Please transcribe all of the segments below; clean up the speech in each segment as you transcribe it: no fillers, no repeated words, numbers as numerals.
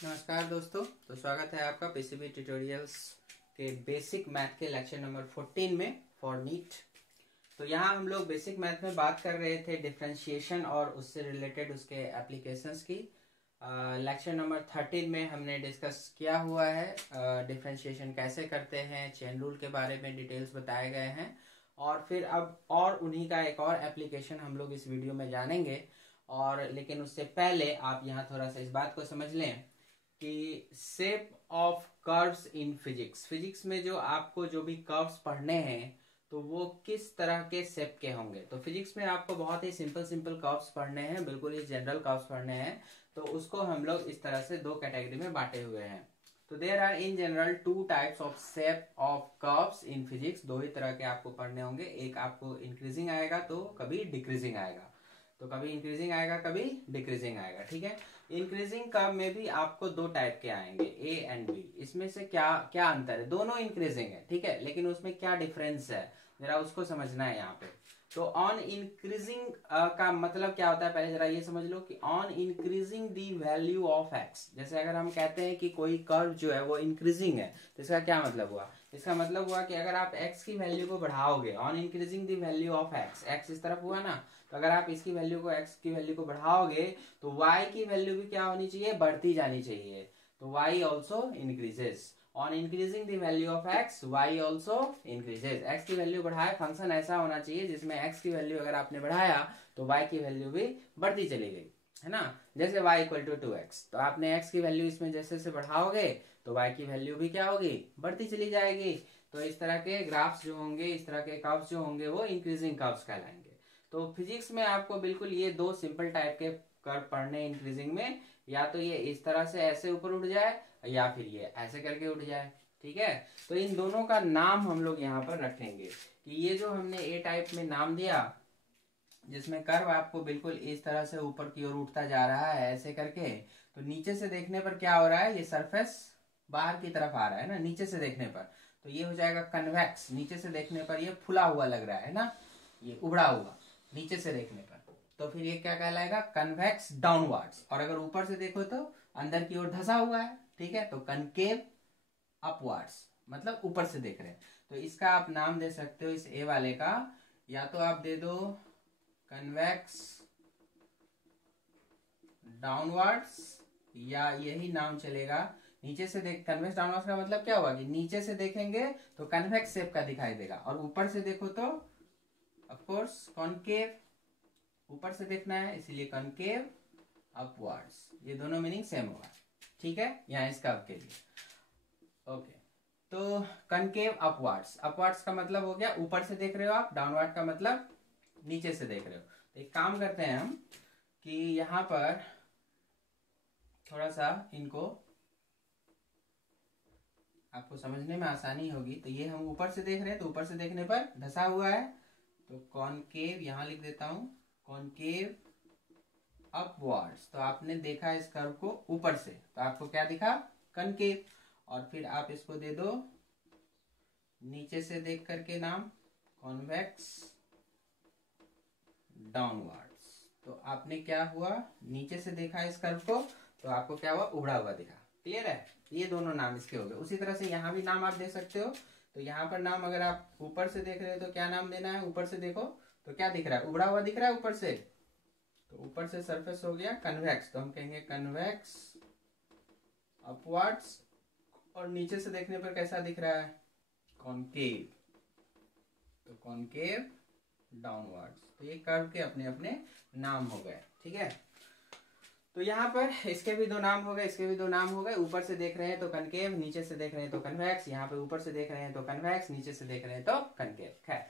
नमस्कार दोस्तों, तो स्वागत है आपका पीसीबी ट्यूटोरियल्स के बेसिक मैथ के लेक्चर नंबर 14 में फॉर नीट। तो यहाँ हम लोग बेसिक मैथ में बात कर रहे थे डिफरेंशिएशन और उससे रिलेटेड उसके एप्लीकेशंस की। लेक्चर नंबर 13 में हमने डिस्कस किया हुआ है डिफरेंशिएशन कैसे करते हैं, चेन रूल के बारे में डिटेल्स बताए गए हैं। और फिर अब और उन्हीं का एक और एप्लीकेशन हम लोग इस वीडियो में जानेंगे। और लेकिन उससे पहले आप यहाँ थोड़ा सा इस बात को समझ लें कि shape of curves in physics, physics में जो आपको जो भी कर्व्स पढ़ने हैं तो वो किस तरह के शेप के होंगे। तो फिजिक्स में आपको बहुत ही सिंपल सिंपल कर्व्स पढ़ने हैं, बिल्कुल ही जनरल कर्व्स पढ़ने हैं। तो उसको हम लोग इस तरह से दो कैटेगरी में बांटे हुए हैं। तो there are in general two types of shape of curves in physics. दो ही तरह के आपको पढ़ने होंगे, एक आपको इंक्रीजिंग आएगा तो कभी डिक्रीजिंग आएगा। तो कभी इंक्रीजिंग आएगा कभी डिक्रीजिंग आएगा, ठीक है। इंक्रीजिंग कर्व में भी आपको दो टाइप के आएंगे, ए एंड बी। इसमें से क्या क्या अंतर है? दोनों इंक्रीजिंग है, ठीक है, लेकिन उसमें क्या डिफरेंस है जरा उसको समझना है यहाँ पे। तो ऑन इंक्रीजिंग का मतलब क्या होता है, पहले जरा ये समझ लो कि on increasing the value of x. जैसे अगर हम कहते हैं कि कोई कर्व जो है वो इंक्रीजिंग है तो इसका क्या मतलब हुआ? इसका मतलब हुआ कि अगर आप x की वैल्यू को बढ़ाओगे, on increasing the value of x, x इस तरफ हुआ ना, तो अगर आप इसकी वैल्यू को x की वैल्यू को बढ़ाओगे तो y की वैल्यू भी क्या होनी चाहिए? बढ़ती जानी चाहिए। तो y also increases. On increasing the value of x, y also increases. x की वैल्यू बढ़ाए, फंक्शन ऐसा होना चाहिए जिसमें x की वैल्यू अगर आपने बढ़ाया तो y की वैल्यू भी बढ़ती चली गई, है ना। जैसे y इक्वल टू 2x, तो आपने x की वैल्यू इसमें जैसे जैसे बढ़ाओगे तो y की वैल्यू भी क्या होगी? बढ़ती चली जाएगी। तो इस तरह के ग्राफ्स जो होंगे, इस तरह के कर्व्स जो होंगे वो इंक्रीजिंग कर्व्स कहलाएंगे। तो फिजिक्स में आपको बिल्कुल ये दो सिंपल टाइप के कर्व पढ़ने इंक्रीजिंग में, या तो ये इस तरह से ऐसे ऊपर उठ जाए या फिर ये ऐसे करके उठ जाए, ठीक है। तो इन दोनों का नाम हम लोग यहाँ पर रखेंगे कि ये जो हमने ए टाइप में नाम दिया, जिसमें कर्व आपको बिल्कुल इस तरह से ऊपर की ओर उठता जा रहा है ऐसे करके, तो नीचे से देखने पर क्या हो रहा है? ये सरफेस बाहर की तरफ आ रहा है ना नीचे से देखने पर, तो ये हो जाएगा कन्वेक्स। नीचे से देखने पर ये फुला हुआ लग रहा है ना, ये उबड़ा हुआ नीचे से देखने पर, तो फिर ये क्या कहलाएगा? Convex downwards. और अगर ऊपर से देखो तो अंदर की ओर धंसा हुआ है, ठीक है, तो कनकेव अपवर्ड्स, मतलब ऊपर से देख रहे हैं। तो इसका आप नाम दे सकते हो इस ए वाले का, या तो आप दे दो कन्वेक्स डाउनवर्ड्स, या यही नाम चलेगा नीचे से देख। कन्वेक्स डाउनवर्ड्स का मतलब क्या हुआ कि नीचे से देखेंगे तो कन्वेक्स शेप का दिखाई देगा, और ऊपर से देखो तो ऑफ कोर्स कॉनकेव, ऊपर से देखना है इसीलिए कॉनकेव अपवर्ड्स। ये दोनों मीनिंग सेम होगा, ठीक है, यहाँ इसका के लिए। ओके, तो कनकेव अपवर्ड्स, अपवर्ड्स का मतलब हो गया ऊपर से देख रहे हो आप, डाउनवर्ड का मतलब नीचे से देख रहे हो। तो एक काम करते हैं हम कि यहां पर थोड़ा सा इनको आपको समझने में आसानी होगी। तो ये हम ऊपर से देख रहे हैं तो ऊपर से देखने पर धसा हुआ है, तो कॉनकेव यहां लिख देता हूं, कॉनकेव अपवर्ड्स। तो आपने देखा इस कर्व को ऊपर से, तो आपको क्या दिखा? कनकेव। और फिर आप इसको दे दो नीचे से देख करके नाम, कॉन्वेक्स डाउनवर्ड्स। तो आपने क्या हुआ? नीचे से देखा इस कर्व को तो आपको क्या हुआ? उबड़ा हुआ दिखा। क्लियर है? ये दोनों नाम इसके हो गए। उसी तरह से यहाँ भी नाम आप दे सकते हो। तो यहाँ पर नाम अगर आप ऊपर से देख रहे हो तो क्या नाम देना है? ऊपर से देखो तो क्या दिख रहा है? उबड़ा हुआ दिख रहा है ऊपर से, तो ऊपर से सरफेस हो गया कन्वेक्स, तो हम कहेंगे कन्वेक्स अपवर्ड्स। और नीचे से देखने पर कैसा दिख रहा है? कॉनकेव, तो कॉनकेव डाउनवर्ड्स। तो ये कर्व के अपने अपने नाम हो गए, ठीक है। तो यहाँ पर इसके भी दो नाम हो गए, इसके भी दो नाम हो गए। ऊपर से देख रहे हैं तो कनकेव, नीचे से देख रहे हैं तो कन्वेक्स। यहाँ पे ऊपर से देख रहे हैं तो कन्वेक्स, नीचे से देख रहे हैं तो कनकेव। खैर,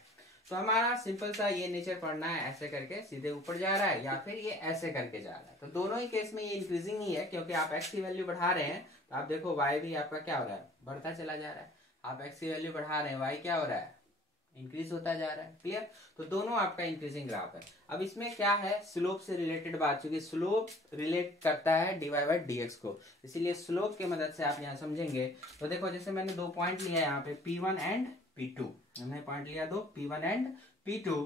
तो हमारा सिंपल सा ये नेचर पढ़ना है, ऐसे करके सीधे ऊपर जा रहा है या फिर ये ऐसे करके जा रहा है। तो दोनों ही केस में ये इंक्रीजिंग ही है, क्योंकि आप x की वैल्यू बढ़ा रहे हैं तो आप देखो y भी आपका क्या हो रहा है? बढ़ता चला जा रहा है। आप x की वैल्यू बढ़ा रहे हैं, y क्या हो रहा है? इंक्रीज होता जा रहा है। क्लियर? तो दोनों आपका इंक्रीजिंग ग्राफ है। अब इसमें क्या है? स्लोप से रिलेटेड बात, क्योंकि स्लोप रिलेट करता है dy बाई dx को, इसीलिए स्लोप की मदद से आप यहाँ समझेंगे। तो देखो, जैसे मैंने दो पॉइंट लिया यहाँ पे P1 एंड P2, हमने पॉइंट लिया दो P1 एंड P2।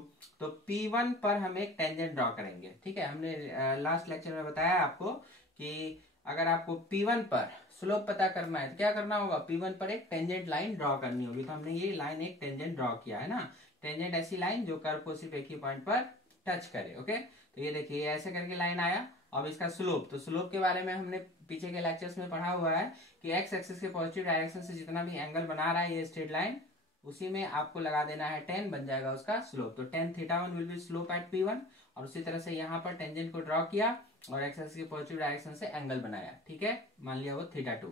तो P1 पर हम एक टेंजेंट ड्रॉ करेंगे, ठीक है। हमने लास्ट लेक्चर में बताया आपको कि अगर आपको P1 पर स्लोप पता करना है तो क्या करना होगा, P1 पर एक टेंजेंट लाइन ड्रॉ करनी होगी। तो हमने ये लाइन एक टेंजेंट ड्रॉ किया है ना, टेंजेंट ऐसी लाइन जो कर्व को सिर्फ एक ही पॉइंट पर टच करे। ओके, तो ये देखिए ऐसे करके लाइन आया। अब इसका स्लोप, तो स्लोप के बारे में हमने पीछे के लेक्चर्स में पढ़ा हुआ है कि एक्स एक्सिस के पॉजिटिव डायरेक्शन से जितना भी एंगल बना रहा है ये स्ट्रेट लाइन, उसी में आपको लगा देना है 10, बन जाएगा उसका स्लोप। तो tan θ1 will be slope at P1। और उसी तरह से यहाँ पर टेंजेंट को ड्रॉ किया और एक्स एक्सिस के पॉजिटिव डायरेक्शन से एंगल बनाया, ठीक है, मान लिया वो θ2,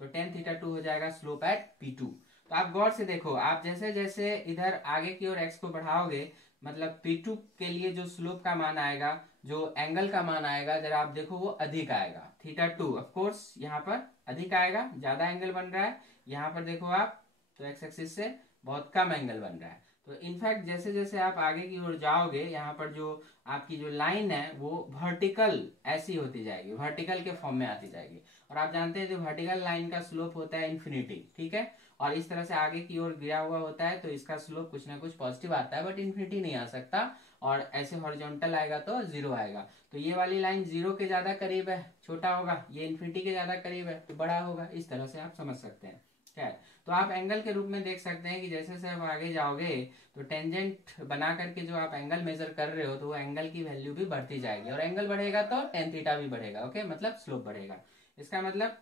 तो tan θ2 हो जाएगा स्लोप एट P2। तो आप गौर से देखो, आप जैसे जैसे इधर आगे की ओर x को बढ़ाओगे, मतलब P2 के लिए जो स्लोप का मान आएगा, जो एंगल का मान आएगा, जरा आप देखो वो अधिक आएगा। θ2 ऑफ कोर्स यहाँ पर अधिक आएगा, ज्यादा एंगल बन रहा है। यहाँ पर देखो आप, तो एक्स एक्सिस से बहुत कम एंगल बन रहा है। तो इनफैक्ट जैसे जैसे आप आगे की ओर जाओगे, यहाँ पर जो आपकी जो लाइन है वो वर्टिकल ऐसी होती जाएगी, वर्टिकल के फॉर्म में आती जाएगी। और आप जानते हैं जो वर्टिकल लाइन का स्लोप होता है इन्फिनिटी, ठीक है, और इस तरह से आगे की ओर गिरा हुआ होता है तो इसका स्लोप कुछ ना कुछ पॉजिटिव आता है, बट इन्फिनिटी नहीं आ सकता। और ऐसे हॉरिजॉन्टल आएगा तो जीरो आएगा। तो ये वाली लाइन जीरो के ज्यादा करीब है, छोटा होगा, ये इन्फिनिटी के ज्यादा करीब है तो बड़ा होगा। इस तरह से आप समझ सकते हैं। क्या है, तो आप एंगल के रूप में देख सकते हैं कि जैसे जैसे आप आगे जाओगे तो टेंजेंट बना करके जो आप एंगल मेजर कर रहे हो तो वो एंगल की वैल्यू भी बढ़ती जाएगी, और एंगल बढ़ेगा तो tan थीटा भी बढ़ेगा। ओके, मतलब स्लोप बढ़ेगा। इसका मतलब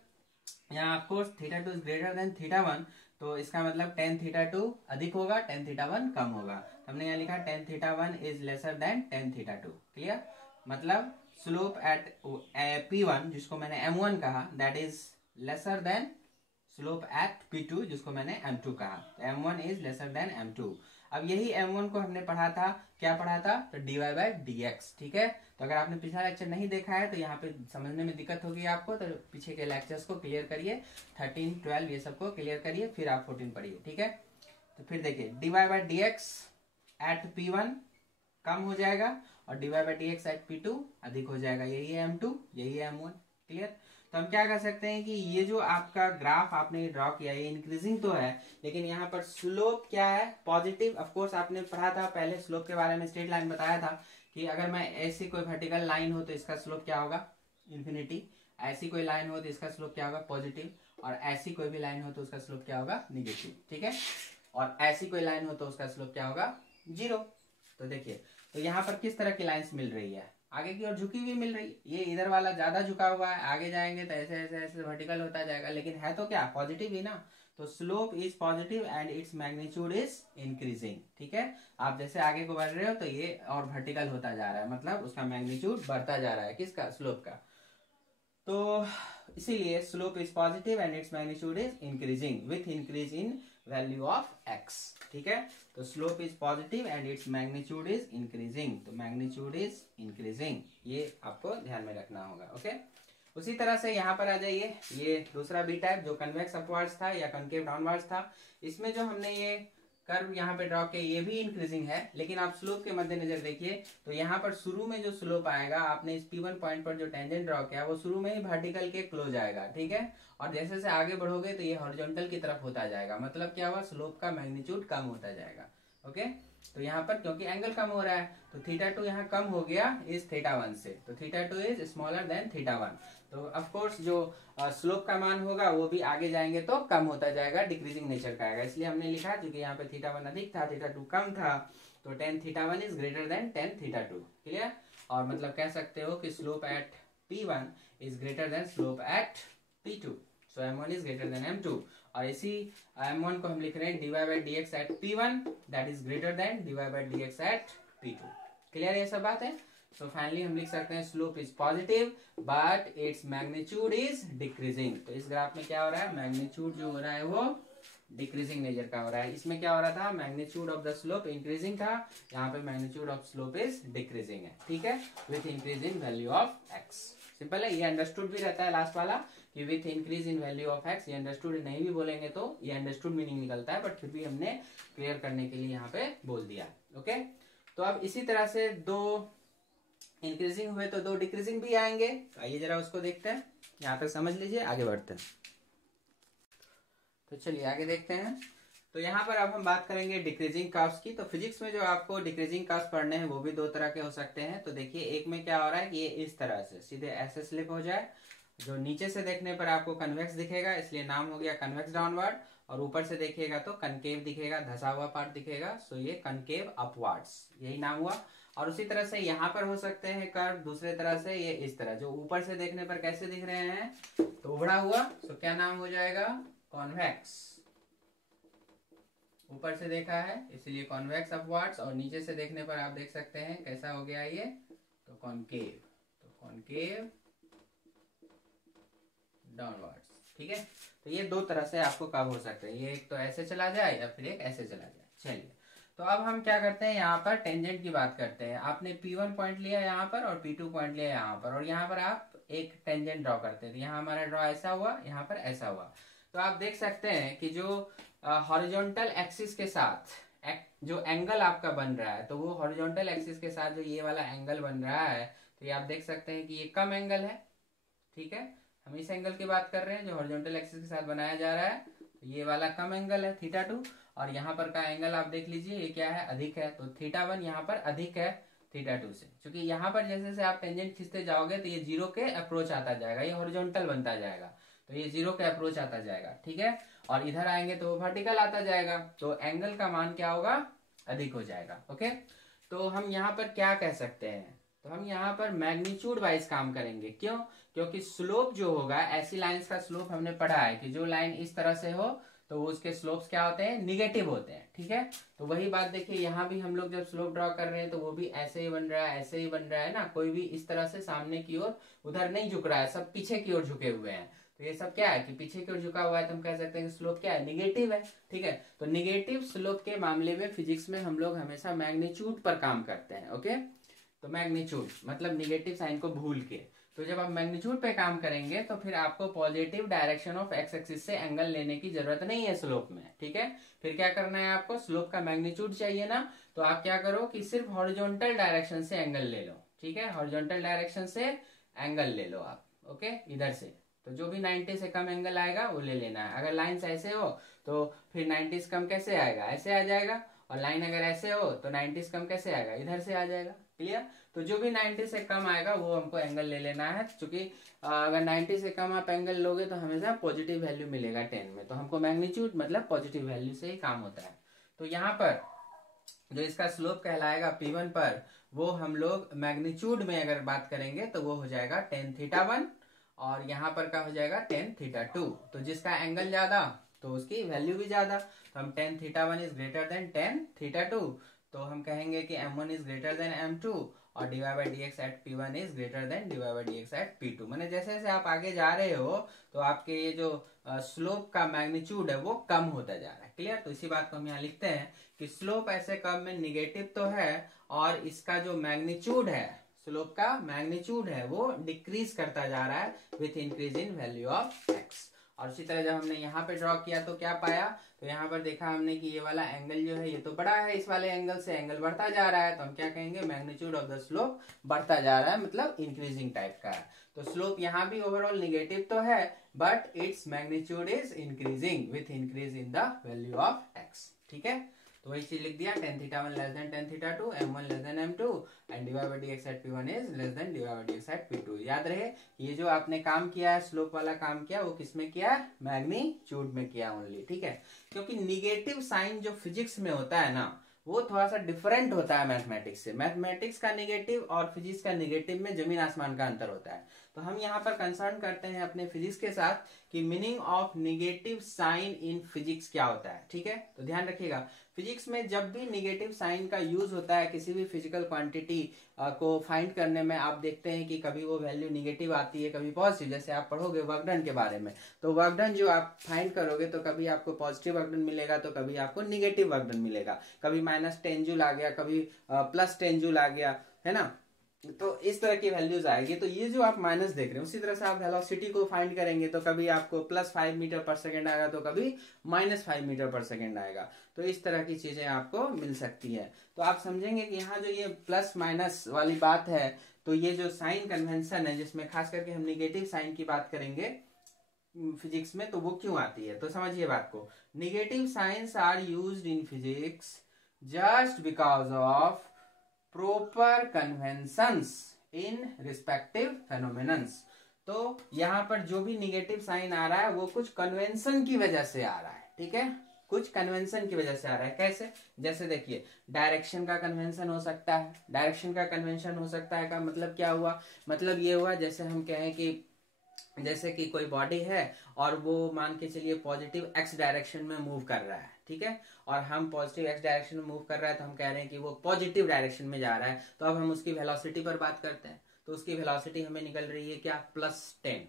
यहाँ ऑफकोर्स θ2 इज ग्रेटर देन θ1, तो इसका मतलब tan θ2 अधिक होगा, tan θ1 कम होगा। हमने यहाँ लिखा tan θ1 is lesser than tan θ2। Clear, मतलब स्लोप एट P1 जिसको मैंने M1 कहा, that is lesser than slope at P2 जिसको मैंने M2 कहा। तो M1 is lesser then M2। अब यही M1 को हमने पढ़ा था, क्या पढ़ा था, तो dy/dx, ठीक है। तो अगर आपने पिछला लेक्चर नहीं देखा है तो यहाँ पे समझने में दिक्कत होगी आपको, तो पीछे के लेक्चर्स को क्लियर करिए, 13, 12 ये सबको क्लियर करिए, फिर आप 14 पढ़िए, ठीक है। तो फिर देखिए dy/dx एट P1 कम हो जाएगा और dy/dx एट P2 अधिक हो जाएगा। यही है M2, यही है M1। क्लियर, तो हम क्या कर सकते हैं कि ये जो आपका ग्राफ आपने ड्रॉ किया ये इंक्रीजिंग तो है, लेकिन यहाँ पर स्लोप क्या है, पॉजिटिव। ऑफ कोर्स आपने पढ़ा था पहले स्लोप के बारे में, स्ट्रेट लाइन बताया था कि अगर मैं ऐसी कोई वर्टिकल लाइन हो तो इसका स्लोप क्या होगा, इन्फिनिटी। ऐसी कोई लाइन हो तो इसका स्लोप क्या होगा, पॉजिटिव। और ऐसी कोई भी लाइन हो तो उसका स्लोप क्या होगा, निगेटिव, ठीक है। और ऐसी कोई लाइन हो तो उसका स्लोप क्या होगा, जीरो। तो देखिए, तो यहाँ पर किस तरह की लाइन्स मिल रही है, आगे की ओर झुकी हुई मिल रही है। ये इधर वाला ज्यादा झुका हुआ है, आगे जाएंगे तो ऐसे ऐसे ऐसे वर्टिकल होता जाएगा, लेकिन है तो क्या, पॉजिटिव ही ना। तो slope is positive and it's magnitude is increasing, ठीक है। आप जैसे आगे को बढ़ रहे हो तो ये और वर्टिकल होता जा रहा है, मतलब उसका मैग्नीट्यूड बढ़ता जा रहा है, किसका, स्लोप का। तो इसीलिए slope is positive and it's magnitude is increasing with increase in value of x, ठीक है। तो slope is positive and it's magnitude is increasing, तो मैग्नीट्यूड इज इंक्रीजिंग, ये आपको ध्यान में रखना होगा। ओके, उसी तरह से यहाँ पर आ जाइए, ये दूसरा बी टाइप जो कन्वेक्स अपवर्ड्स था या कनकेव डाउनवर्ड्स था, इसमें जो हमने ये कर्व यहाँ पे ड्रॉ किया ये भी इंक्रीजिंग है, लेकिन आप स्लोप के मद्देनजर देखिए तो यहाँ पर शुरू में जो स्लोप आएगा, आपने इस P1 पॉइंट पर जो टेंजेंट ड्रॉ किया वो शुरू में ही वर्टिकल के क्लोज आएगा, ठीक है। और जैसे जैसे आगे बढ़ोगे तो ये हॉरिजॉन्टल की तरफ होता जाएगा, मतलब क्या हुआ, स्लोप का मैग्नीट्यूड कम होता जाएगा। ओके, तो यहाँ पर क्योंकि एंगल कम हो रहा है तो θ2 यहाँ कम हो गया इस θ1 से, तो θ2 इज स्मॉलर देन θ1। तो ऑफ कोर्स जो स्लोप का मान होगा वो भी आगे जाएंगे तो कम होता जाएगा, डिक्रीजिंग नेचर का आएगा। इसलिए हमने लिखा क्योंकि यहाँ पे θ1 अधिक था, θ2 कम था, तो tan θ1 is greater than tan θ2। Clear, और मतलब कह सकते हो कि slope at P1 is greater than slope at P2, so M1 is greater than M2। और इसी M1 को हम लिख रहे हैं dy/dx at P1 that is greater than dy/dx at P2। Clear, ये सब बात है। सो फाइनली हम लिख सकते हैं slope is positive but its magnitude is decreasing. तो इस ग्राफ में क्या हो रहा है, मैग्नीट्यूड जो हो रहा है वो डिक्रीजिंग नेचर का हो रहा है। इसमें क्या हो रहा था, magnitude of the slope increasing था, यहाँ पे magnitude of slope is decreasing है, ठीक है, with increase in value of x। Simple है, ये अंडरस्टूड भी रहता है लास्ट वाला कि with increase in value of x। ये अंडरस्टूड नहीं भी बोलेंगे तो ये अंडरस्टूड मीनिंग निकलता है, बट फिर भी हमने क्लियर करने के लिए यहाँ पे बोल दिया। ओके, तो अब इसी तरह से दो इंक्रीजिंग हुए तो दो डिक्रीजिंग भी आएंगे। आइए जरा उसको देखते हैं, यहाँ तक समझ लीजिए, आगे बढ़ते हैं। तो चलिए आगे देखते हैं। तो यहाँ पर अब हम बात करेंगे डिक्रीजिंग कर्व्स की। तो फिजिक्स में जो आपको डिक्रीजिंग कर्व्स पढ़ने हैं वो भी दो तरह के हो सकते हैं। तो देखिए एक में क्या हो रहा है कि ये इस तरह से सीधे ऐसे स्लिप हो जाए जो नीचे से देखने पर आपको कन्वेक्स दिखेगा इसलिए नाम हो गया कन्वेक्स डाउनवर्ड, और ऊपर से देखिएगा तो कनकेव दिखेगा, धसा हुआ पार्ट दिखेगा, सो ये कनकेव अपवर्ड्स, यही नाम हुआ। और उसी तरह से यहाँ पर हो सकते हैं कर्व दूसरे तरह से, ये इस तरह जो ऊपर से देखने पर कैसे दिख रहे हैं, तो उभड़ा हुआ, सो क्या नाम हो जाएगा, कॉन्वेक्स। ऊपर से देखा है इसलिए कॉन्वेक्स अपवर्ड्स, और नीचे से देखने पर आप देख सकते हैं कैसा हो गया ये, तो कॉनकेव, तो कॉनकेव डाउनवर्ड्स। ठीक है, तो ये दो तरह से आपको कब हो सकते हैं, ये एक तो ऐसे चला जाए या फिर एक ऐसे चला जाए। चलिए, तो अब हम क्या करते हैं, यहाँ पर टेंजेंट की बात करते हैं। आपने P1 पॉइंट लिया यहाँ पर और P2 पॉइंट लिया यहाँ पर, और यहाँ पर आप एक टेंजेंट ड्रॉ करते हैं। यहाँ हमारा ड्रॉ ऐसा हुआ, यहाँ पर ऐसा हुआ। तो आप देख सकते हैं कि जो हॉरिजॉन्टल एक्सिस के साथ जो एंगल आपका बन रहा है, तो वो हॉरिजॉन्टल एक्सिस के साथ जो ये वाला एंगल बन रहा है, तो ये आप देख सकते हैं कि ये कम एंगल है। ठीक है, हम इस एंगल की बात कर रहे हैं जो हॉरिजॉन्टल एक्सिस के साथ बनाया जा रहा है, तो ये वाला कम एंगल है θ2, और यहाँ पर का एंगल आप देख लीजिए ये क्या है, अधिक है, तो θ1 यहाँ पर अधिक है θ2 से, क्योंकि यहाँ पर जैसे जैसे आप टेंजेंट खींचते जाओगे तो ये जीरो के अप्रोच आता जाएगा, ये हॉरिजॉन्टल बनता जाएगा, तो ये जीरो के अप्रोच आता जाएगा। ठीक है, और इधर आएंगे तो वर्टिकल आता जाएगा, तो एंगल का मान क्या होगा, अधिक हो जाएगा। ओके, तो हम यहाँ पर क्या कह सकते हैं, तो हम यहाँ पर मैग्नीट्यूड वाइज काम करेंगे। क्यों, क्योंकि स्लोप जो होगा, ऐसी लाइंस का स्लोप हमने पढ़ा है कि जो लाइन इस तरह से हो तो उसके स्लोप्स क्या होते हैं, निगेटिव होते हैं। ठीक है, तो वही बात देखिए यहाँ भी हम लोग जब स्लोप ड्रॉ कर रहे हैं तो वो भी ऐसे ही बन रहा है, ऐसे ही बन रहा है ना, कोई भी इस तरह से सामने की ओर उधर नहीं झुक रहा है, सब पीछे की ओर झुके हुए हैं। तो ये सब क्या है कि पीछे की ओर झुका हुआ है, तो हम कह सकते हैं कि स्लोप क्या है, निगेटिव है। ठीक है, तो निगेटिव स्लोप के मामले में फिजिक्स में हम लोग हमेशा मैग्नीट्यूड पर काम करते हैं। ओके, तो मैग्नीट्यूड मतलब निगेटिव साइन को भूल के, तो जब आप मैग्नीट्यूड पे काम करेंगे तो फिर आपको positive direction of x axis से एंगल लेने की जरूरत नहीं है स्लोप में। ठीक है, फिर क्या करना है, आपको स्लोप का मैग्नीट्यूड चाहिए ना, तो आप क्या करो कि सिर्फ हॉरिजॉन्टल डायरेक्शन से एंगल ले लो। ठीक है, हॉरिजॉन्टल डायरेक्शन से एंगल ले लो आप। ओके, इधर से तो जो भी 90 से कम एंगल आएगा वो ले लेना है। अगर लाइन ऐसे हो तो फिर 90 से कम कैसे आएगा, ऐसे आ जाएगा, और लाइन अगर ऐसे हो तो 90 से कम कैसे आएगा, इधर से आ जाएगा। क्लियर, तो जो भी 90 से कम आएगा वो हमको एंगल ले लेना है, क्योंकि अगर 90 से कम आप एंगल लोगे तो हमेशा पॉजिटिव वैल्यू मिलेगा 10 में, तो हमको मैग्नीट्यूड मतलब पॉजिटिव वैल्यू से ही काम होता है। तो यहाँ पर जो इसका स्लोप कहलाएगा P1 पर, वो हम लोग मैग्नीट्यूड में अगर बात करेंगे तो वो हो जाएगा tan θ1, और यहाँ पर का हो जाएगा tan θ2। तो जिसका एंगल ज्यादा तो उसकी वैल्यू भी ज्यादा, तो हम tan θ1 is greater than tan θ2, तो हम कहेंगे कि m1 is greater than m2, और dy by dx at P1 is greater than dy by dx at P2। मैंने जैसे जैसे आप आगे जा रहे हो तो आपके ये जो स्लोप का मैग्नीट्यूड है वो कम होता जा रहा है। क्लियर, तो इसी बात को हम यहाँ लिखते हैं कि स्लोप ऐसे कर्व में निगेटिव तो है, और इसका जो मैग्नीट्यूड है, स्लोप का मैग्नीट्यूड है वो डिक्रीज करता जा रहा है with increase in value of x. और उसी तरह जब हमने यहाँ पे ड्रॉ किया तो क्या पाया, तो यहाँ पर देखा हमने कि ये वाला एंगल जो है ये तो बड़ा है, इस वाले एंगल से एंगल बढ़ता जा रहा है, तो हम क्या कहेंगे, मैग्नीट्यूड ऑफ द स्लोप बढ़ता जा रहा है, मतलब इंक्रीजिंग टाइप का है। तो स्लोप यहाँ भी ओवरऑल निगेटिव तो है, but its magnitude is increasing with increase in the value of x. ठीक है, तो वही चीज लिख दिया, tan θ1 less than tan θ2, m1 less than m2, and dy by dx at P1 is less than dy by dx at P2। याद रहे, ये जो आपने काम किया है, स्लोप वाला काम किया, वो किसमें किया है, मैग्नीट्यूड में किया ओनली। ठीक है, क्योंकि निगेटिव साइन जो फिजिक्स में होता है ना, वो थोड़ा सा डिफरेंट होता है मैथमेटिक्स से। मैथमेटिक्स का निगेटिव और फिजिक्स का निगेटिव में जमीन आसमान का अंतर होता है। तो हम यहाँ पर कंसर्न करते हैं अपने फिजिक्स के साथ कि meaning of negative sign in physics क्या होता है। ठीक है, तो ध्यान रखिएगा, फिजिक्स में जब भी निगेटिव साइन का यूज होता है किसी भी फिजिकल क्वांटिटी को फाइंड करने में, आप देखते हैं कि कभी वो वैल्यू निगेटिव आती है, कभी पॉजिटिव। जैसे आप पढ़ोगे वर्क डन के बारे में, तो वर्क डन जो आप फाइंड करोगे तो कभी आपको पॉजिटिव वर्क डन मिलेगा, तो कभी आपको निगेटिव वर्क डन मिलेगा, कभी -10 जूल आ गया, कभी +10 जूल आ गया, है ना, तो इस तरह की वैल्यूज आएगी। तो ये जो आप माइनस देख रहे हैं, उसी तरह से आप वेलोसिटी को फाइंड करेंगे तो कभी आपको +5 मीटर पर सेकेंड आएगा, तो कभी -5 मीटर पर सेकेंड आएगा। तो इस तरह की चीजें आपको मिल सकती है। तो आप समझेंगे कि यहाँ जो ये प्लस माइनस वाली बात है, तो ये जो साइन कन्वेंशन है, जिसमें खास करके हम निगेटिव साइन की बात करेंगे फिजिक्स में, तो वो क्यों आती है, तो समझिए बात को। Negative signs are used in physics just because of proper conventions in respective phenomenons। तो यहाँ पर जो भी निगेटिव साइन आ रहा है वो कुछ कन्वेंशन की वजह से आ रहा है, ठीक है, कुछ कन्वेंशन की वजह से आ रहा है। कैसे? जैसे देखिए, डायरेक्शन का कन्वेंशन हो सकता है। डायरेक्शन का कन्वेंशन हो सकता है का मतलब क्या हुआ? मतलब ये हुआ जैसे हम कहें कि जैसे कि कोई बॉडी है और वो मान के चलिए पॉजिटिव एक्स डायरेक्शन में मूव कर रहा है, ठीक है, और हम पॉजिटिव एक्स डायरेक्शन में मूव कर रहा है तो हम कह रहे हैं कि वो पॉजिटिव डायरेक्शन में जा रहा है। तो अब हम उसकी वेलोसिटी पर बात करते हैं। तो उसकी वेलोसिटी हमें निकल रही है क्या? +10।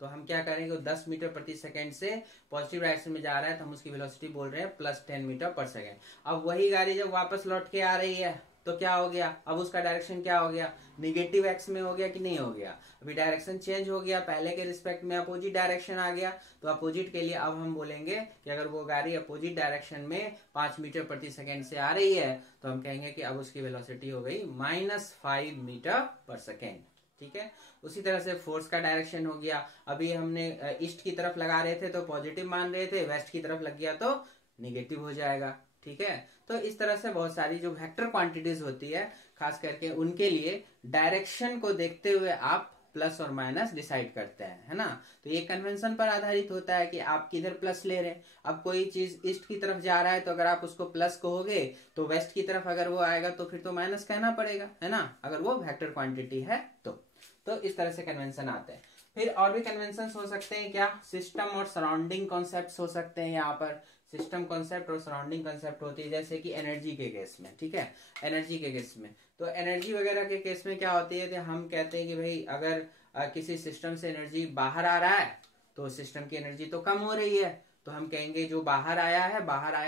तो हम क्या करेंगे? 10 मीटर प्रति सेकेंड से पॉजिटिव डायरेक्शन में जा रहा है तो हम उसकी वेलोसिटी बोल रहे हैं +10 मीटर पर सेकेंड। अब वही गाड़ी जब वापस लौट के आ रही है तो क्या हो गया? अब उसका डायरेक्शन क्या हो गया? निगेटिव एक्स में हो गया कि नहीं हो गया? अभी डायरेक्शन चेंज हो गया, पहले के रिस्पेक्ट में अपोजिट डायरेक्शन आ गया। तो अपोजिट के लिए अब हम बोलेंगे कि अगर वो गाड़ी अपोजिट डायरेक्शन में 5 मीटर प्रति सेकेंड से आ रही है तो हम कहेंगे कि अब उसकी वेलोसिटी हो गई -5 मीटर पर सेकेंड, ठीक है। उसी तरह से फोर्स का डायरेक्शन हो गया। अभी हमने ईस्ट की तरफ लगा रहे थे तो पॉजिटिव मान रहे थे, वेस्ट की तरफ लग गया तो निगेटिव हो जाएगा, ठीक है। तो इस तरह से बहुत सारी जो वेक्टर क्वांटिटीज होती है खास करके उनके लिए डायरेक्शन को देखते हुए आप प्लस और माइनस डिसाइड करते हैं, है ना। तो ये कन्वेंशन पर आधारित होता है कि आप किधर प्लस ले रहे हैं। अब कोई चीज ईस्ट की तरफ जा रहा है तो अगर आप उसको प्लस कहोगे तो वेस्ट की तरफ अगर वो आएगा तो फिर तो माइनस कहना पड़ेगा, है ना, अगर वो वेक्टर क्वांटिटी है तो इस तरह से कन्वेंशन आते हैं। फिर और भी कन्वेंशन हो सकते हैं क्या? सिस्टम और सराउंडिंग कॉन्सेप्ट हो सकते हैं। यहाँ पर सिस्टम कॉन्सेप्ट और सराउंडिंग कॉन्सेप्ट होती है, जैसे कि एनर्जी के केस में, ठीक है। एनर्जी के केस में तो एनर्जी वगैरह के केस में क्या होती है कि हम कहते हैं कि भाई अगर किसी सिस्टम से एनर्जी बाहर आ रहा है तो सिस्टम की एनर्जी तो कम हो रही है, तो हम कहेंगे जो बाहर आया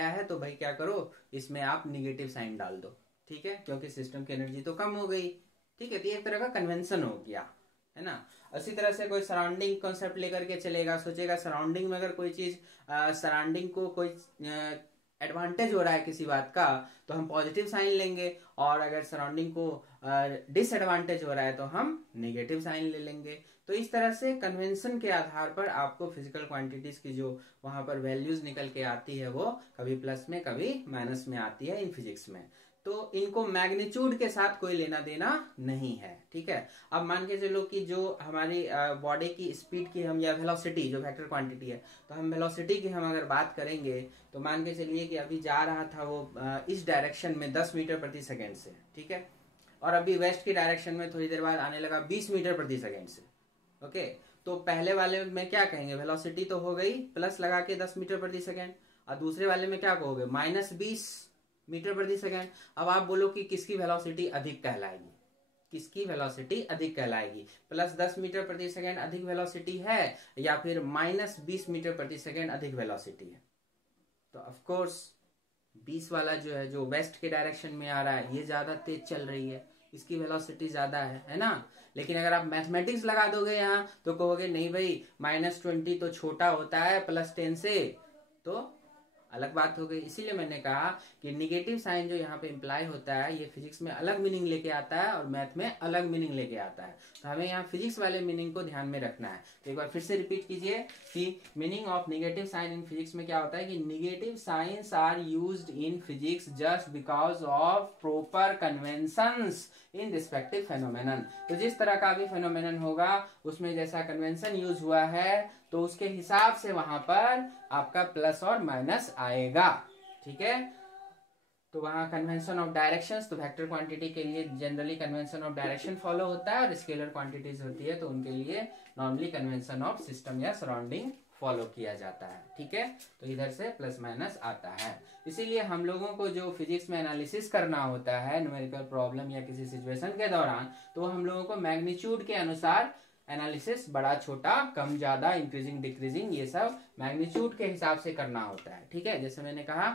है तो भाई क्या करो, इसमें आप निगेटिव साइन डाल दो, ठीक है, क्योंकि सिस्टम की एनर्जी तो कम हो गई, ठीक है। तो एक तरह का कन्वेंशन हो गया, है ना। इसी तरह से कोई सराउंडिंग कॉन्सेप्ट लेकर के चलेगा, सोचेगा सराउंडिंग में अगर कोई चीज सराउंडिंग को कोई एडवांटेज हो रहा है किसी बात का तो हम पॉजिटिव साइन लेंगे, और अगर सराउंडिंग को डिसएडवांटेज हो रहा है तो हम नेगेटिव साइन ले लेंगे। तो इस तरह से कन्वेंशन के आधार पर आपको फिजिकल क्वांटिटीज की जो वहां पर वैल्यूज निकल के आती है वो कभी प्लस में कभी माइनस में आती है इन फिजिक्स में। तो इनको मैग्नीट्यूड के साथ कोई लेना देना नहीं है, ठीक है। अब मान के चलो कि जो हमारी बॉडी की स्पीड की हम या वेलोसिटी जो वेक्टर क्वांटिटी है, तो हम वेलोसिटी की हम अगर बात करेंगे तो मान के चलिए कि अभी जा रहा था वो इस डायरेक्शन में 10 मीटर प्रति सेकेंड से, ठीक है, और अभी वेस्ट की डायरेक्शन में थोड़ी देर बाद आने लगा 20 मीटर प्रति सेकेंड से, ओके। तो पहले वाले में क्या कहेंगे? वेलोसिटी तो हो गई प्लस लगा के 10 मीटर प्रति सेकेंड, और दूसरे वाले में क्या कहोगे? -20 मीटर प्रति सेकेंड। अब आप बोलो कि किसकी वेलोसिटी अधिक कहलाएगी? किसकी वेलोसिटी अधिक कहलाएगी? +10 मीटर प्रति सेकेंड अधिक वेलोसिटी है या फिर -20 मीटर प्रति सेकेंड अधिक वेलोसिटी है? तो ऑफ कोर्स 20 वाला जो है, जो वेस्ट के डायरेक्शन में आ रहा है, ये ज्यादा तेज चल रही है, इसकी वेलोसिटी ज्यादा है ना। लेकिन अगर आप मैथमेटिक्स लगा दोगे यहाँ तो कहोगे नहीं भाई -20 तो छोटा होता है +10 से, तो अलग बात हो गई। इसीलिए मैंने कहा कि निगेटिव साइन जो यहाँ पे इम्प्लाई होता है ये फिजिक्स में अलग मीनिंग लेके आता है और मैथ में अलग मीनिंग लेके आता है। तो हमें यहाँ फिजिक्स वाले मीनिंग को ध्यान में रखना है। तो एक बार फिर से रिपीट कीजिए कि meaning of negative sign in physics में क्या होता है कि negative signs are used in physics just because of proper conventions in respective phenomenon. तो जिस तरह का भी फेनोमेनन होगा उसमें जैसा कन्वेंशन यूज हुआ है तो उसके हिसाब से वहां पर आपका प्लस और माइनस आएगा, ठीक है। तो वहां कन्वेंशन ऑफ डायरेक्शंस, तो वेक्टर क्वांटिटी के लिए generally convention of direction follow होता है, और स्केलर क्वांटिटीज होती है तो उनके लिए नॉर्मली कन्वेंशन ऑफ सिस्टम या सराउंडिंग फॉलो किया जाता है, ठीक है। तो इधर से प्लस माइनस आता है। इसीलिए हम लोगों को जो फिजिक्स में एनालिसिस करना होता है न्यूमेरिकल प्रॉब्लम या किसी सिचुएशन के दौरान, तो हम लोगों को मैग्नीट्यूड के अनुसार एनालिसिस बड़ा छोटा कम ज्यादा इंक्रीजिंग डिक्रीजिंग ये सब मैग्नीट्यूड के हिसाब से करना होता है, ठीक है। जैसे मैंने कहा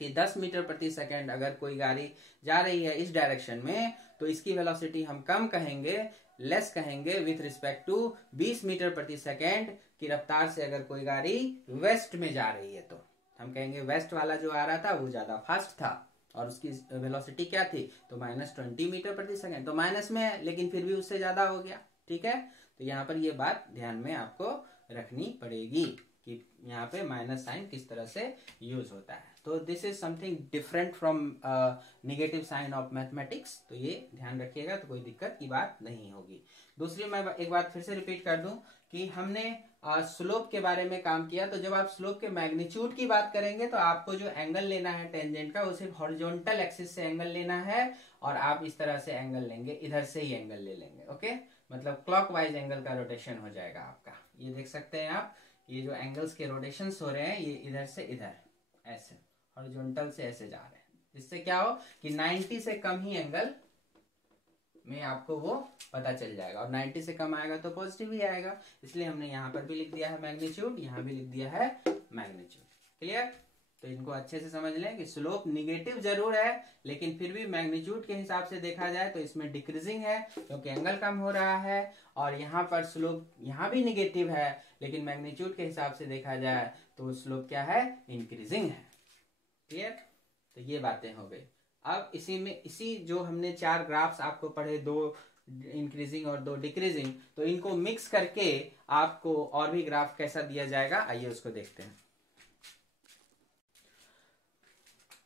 कि 10 मीटर प्रति सेकेंड अगर कोई गाड़ी जा रही है इस डायरेक्शन में तो इसकी वेलोसिटी हम कम कहेंगे, लेस कहेंगे विथ रिस्पेक्ट टू 20 मीटर प्रति सेकेंड की रफ्तार से अगर कोई गाड़ी वेस्ट में जा रही है तो हम कहेंगे वेस्ट वाला जो आ रहा था वो ज्यादा फास्ट था और उसकी वेलोसिटी क्या थी? तो -20 मीटर प्रति सेकेंड। तो माइनस में है लेकिन फिर भी उससे ज्यादा हो गया, ठीक है। तो यहाँ पर ये बात ध्यान में आपको रखनी पड़ेगी कि यहाँ पे माइनस साइन किस तरह से यूज होता है। तो this is something different from negative sign of mathematics, तो ये ध्यान रखिएगा, तो कोई दिक्कत की बात नहीं होगी। दूसरी मैं एक बात फिर से रिपीट कर दूं कि हमने स्लोप के बारे में काम किया, तो जब आप स्लोप के मैग्नीट्यूड की बात करेंगे तो आपको जो एंगल लेना है टेंजेंट का, उसे हॉरिजॉन्टल एक्सिस से एंगल लेना है, और आप इस तरह से एंगल लेंगे, इधर से ही एंगल ले लेंगे। ओके, मतलब क्लॉकवाइज एंगल का रोटेशन हो जाएगा आपका। ये देख सकते हैं आप, ये जो एंगल्स के रोटेशंस हो रहे हैं ये इधर से इधर ऐसे हॉरिजॉन्टल से ऐसे जा रहे हैं, जिससे क्या हो कि 90 से कम ही एंगल में आपको वो पता चल जाएगा, और 90 से कम आएगा तो पॉजिटिव ही आएगा। इसलिए हमने यहाँ पर भी लिख दिया है मैग्नीट्यूड, यहाँ भी लिख दिया है मैग्नीट्यूड। क्लियर? तो इनको अच्छे से समझ लें कि स्लोप निगेटिव जरूर है, लेकिन फिर भी मैग्नीट्यूड के हिसाब से देखा जाए तो इसमें डिक्रीजिंग है क्योंकि एंगल कम हो रहा है, और यहाँ पर स्लोप यहाँ भी निगेटिव है, लेकिन मैग्नीट्यूड के हिसाब से देखा जाए तो स्लोप क्या है, इंक्रीजिंग है। क्लियर? तो ये बातें हो गई। अब इसी जो हमने 4 ग्राफ्स आपको पढ़े, 2 इंक्रीजिंग और 2 डिक्रीजिंग, तो इनको मिक्स करके आपको और भी ग्राफ कैसा दिया जाएगा, आइए उसको देखते हैं।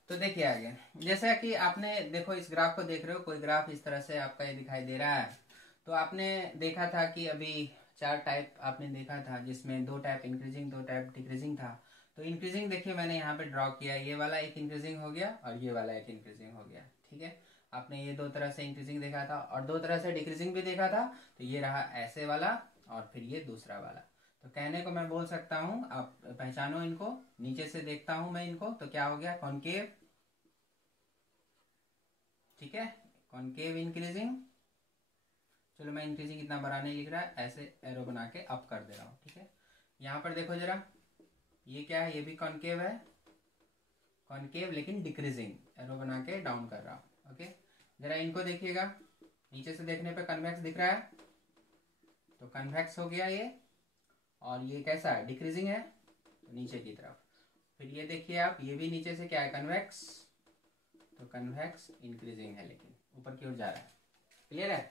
तो देखिए आगे, जैसा कि आपने देखो इस ग्राफ को देख रहे हो, कोई ग्राफ इस तरह से आपका ये दिखाई दे रहा है। तो आपने देखा था कि अभी 4 टाइप आपने देखा था, जिसमें 2 टाइप इंक्रीजिंग 2 टाइप डिक्रीजिंग था। तो इंक्रीजिंग देखिए मैंने यहाँ पे ड्रॉ किया, ये वाला एक इंक्रीजिंग हो गया और ये वाला एक इंक्रीजिंग हो गया। ठीक है, आपने ये 2 तरह से इंक्रीजिंग देखा था और 2 तरह से डिक्रीजिंग भी देखा था। तो ये रहा ऐसे वाला और फिर ये दूसरा वाला। तो कहने को मैं बोल सकता हूँ, आप पहचानो इनको, नीचे से देखता हूं मैं इनको, तो क्या हो गया, कॉनकेव। ठीक है, कॉनकेव इंक्रीजिंग। चलो मैं इंक्रीजिंग इतना बड़ा नहीं लिख रहा है, ऐसे एरो बना के अप कर दे रहा हूँ। ठीक है, यहाँ पर देखो जरा, ये क्या है, ये भी कॉनकेव है, कॉनकेव लेकिन डिक्रीजिंग, एरो बना के डाउन कर रहा हूँ। ओके, जरा इनको देखिएगा, नीचे से देखने पे कन्वेक्स दिख रहा है, तो कन्वेक्स हो गया ये, और ये कैसा है, डिक्रीजिंग है, तो नीचे की तरफ। फिर ये देखिए आप, ये भी नीचे से क्या है, कन्वेक्स, तो कन्वेक्स इंक्रीजिंग है, लेकिन ऊपर की ओर जा रहा है। क्लियर है?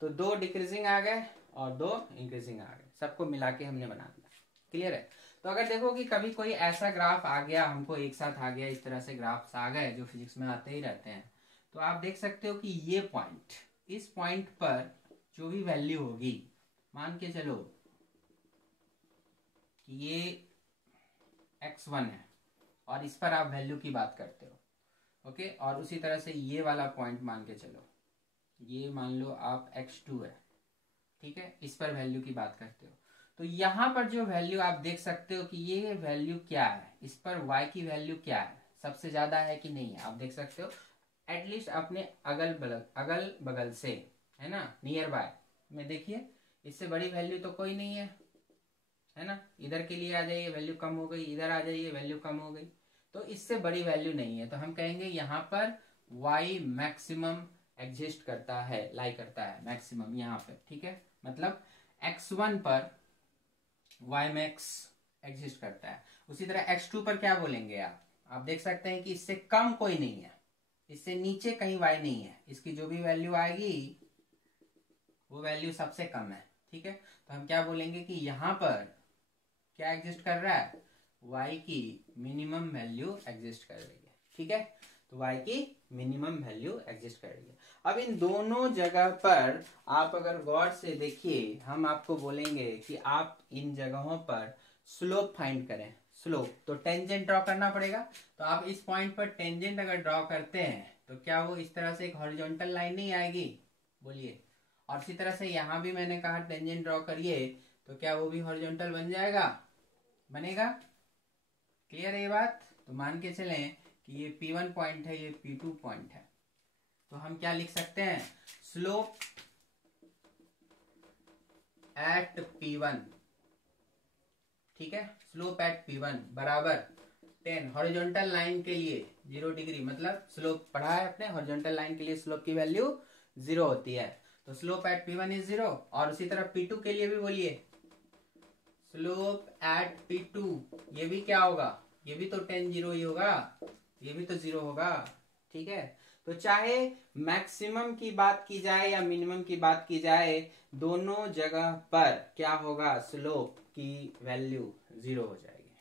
तो 2 डिक्रीजिंग आ गए और 2 इंक्रीजिंग आ गए, सबको मिला के हमने बना दिया। क्लियर है? तो अगर देखो कि कभी कोई ऐसा ग्राफ आ गया, हमको एक साथ आ गया, इस तरह से ग्राफ्स आ गए जो फिजिक्स में आते ही रहते हैं, तो आप देख सकते हो कि ये पॉइंट, इस पॉइंट पर जो भी वैल्यू होगी, मान के चलो कि ये x1 है और इस पर आप वैल्यू की बात करते हो। ओके, और उसी तरह से ये वाला पॉइंट मान के चलो, ये मान लो आप x2 है। ठीक है, इस पर वैल्यू की बात करते हो, तो यहां पर जो वैल्यू आप देख सकते हो कि ये वैल्यू क्या है, इस पर y की वैल्यू क्या है, सबसे ज्यादा है कि नहीं है, आप देख सकते हो एटलीस्ट अपने अगल बगल से, है ना, नियर बाय में देखिए, इससे बड़ी वैल्यू तो कोई नहीं है ना। इधर के लिए आ जाइए, वैल्यू कम हो गई, इधर आ जाइए, वैल्यू कम हो गई, तो इससे बड़ी वैल्यू नहीं है, तो हम कहेंगे यहाँ पर y मैक्सिमम एग्जिस्ट करता है, लाई करता है मैक्सिमम यहाँ पे। ठीक है, मतलब x1 पर y मैक्स एग्जिस्ट करता है। उसी तरह x2 पर क्या बोलेंगे आप देख सकते हैं कि इससे कम कोई नहीं है, इससे नीचे कहीं y नहीं है, इसकी जो भी वैल्यू आएगी वो वैल्यू सबसे कम है। ठीक है, तो हम क्या बोलेंगे कि यहाँ पर क्या एग्जिस्ट कर रहा है, y की मिनिमम वैल्यू एग्जिस्ट कर रही है। ठीक है, तो y की मिनिमम वैल्यू एग्जिस्ट कर रही है। अब इन दोनों जगह पर आप अगर गौर से देखिए, हम आपको बोलेंगे कि आप इन जगहों पर स्लोप फाइंड करें। स्लोप तो टेंजेंट ड्रॉ करना पड़ेगा, तो आप इस पॉइंट पर टेंजेंट अगर ड्रॉ करते हैं तो क्या वो इस तरह से एक हॉरिजॉन्टल लाइन नहीं आएगी, बोलिए। और इसी तरह से यहाँ भी मैंने कहा टेंजेंट ड्रॉ करिए, तो क्या वो भी हॉरिजॉन्टल बन जाएगा, बनेगा। क्लियर है ये बात? तो मान के चलें कि ये P1 पॉइंट है, ये P2 पॉइंट है, तो हम क्या लिख सकते हैं, स्लोप एट P1। ठीक है, स्लोप एट P1 बराबर 10, हॉरिजॉन्टल लाइन के लिए 0 डिग्री, मतलब स्लोप पढ़ा है अपने, हॉरिजॉन्टल लाइन के लिए स्लोप की वैल्यू 0 होती है, तो स्लोप एट P1 इज 0। और उसी तरह P2 के लिए भी बोलिए, स्लोप एट P2, ये भी क्या होगा, ये भी तो 10 0 ही होगा, ये भी तो 0 होगा। ठीक है, तो चाहे मैक्सिमम की बात की जाए या मिनिमम की बात की जाए, दोनों जगह पर क्या होगा, स्लोप की वैल्यू 0 हो जाएगी।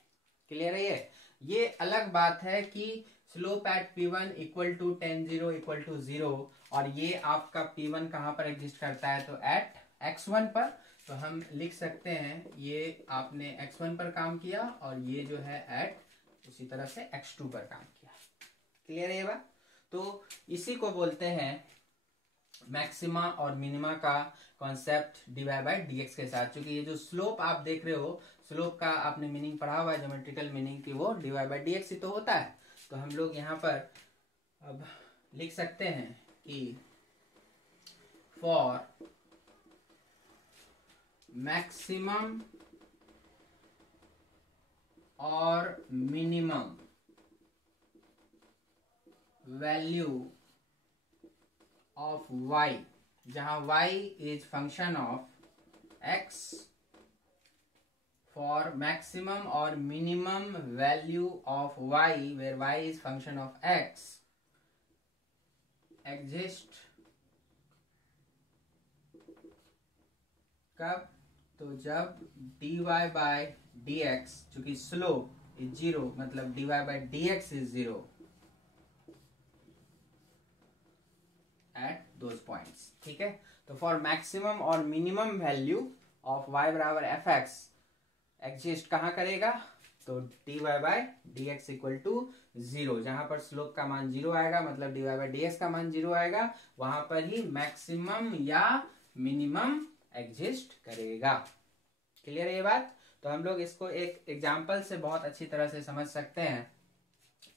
क्लियर है ये अलग बात है कि slope at P1 equal to tan 0 equal to 0, और ये आपका P1 कहां पर एग्जिस्ट करता है, तो एट x1 पर। तो हम लिख सकते हैं ये आपने x1 पर काम किया और ये जो है एट उसी तरह से x2 पर काम किया। क्लियर है ये बात। तो इसी को बोलते हैं मैक्सिमा और मिनिमा का कॉन्सेप्ट dy/dx के साथ। क्योंकि ये जो स्लोप आप देख रहे हो, स्लोप का आपने मीनिंग पढ़ा हुआ है ज्योमेट्रिकल मीनिंग की, वो dy/dx ही तो होता है। तो हम लोग यहाँ पर अब लिख सकते हैं कि फॉर मैक्सिमम और मिनिमम वैल्यू ऑफ y, जहां y is function of x, for maximum और minimum value of y where y is function of x exist कब, तो जब dy/dx, चूंकि स्लोप इज 0, मतलब dy/dx is 0 at those points. ठीक है, तो फॉर मैक्सिमम और मिनिमम वैल्यू ऑफ y बराबर fx एग्जिस्ट कहां करेगा, तो dy/dx इक्वल टू 0, जहां पर स्लोप का मान 0 आएगा, मतलब dy/dx का मान 0 आएगा, वहां पर ही मैक्सिमम या मिनिमम एग्जिस्ट करेगा। क्लियर है ये बात। तो हम लोग इसको एक एग्जांपल से बहुत अच्छी तरह से समझ सकते हैं,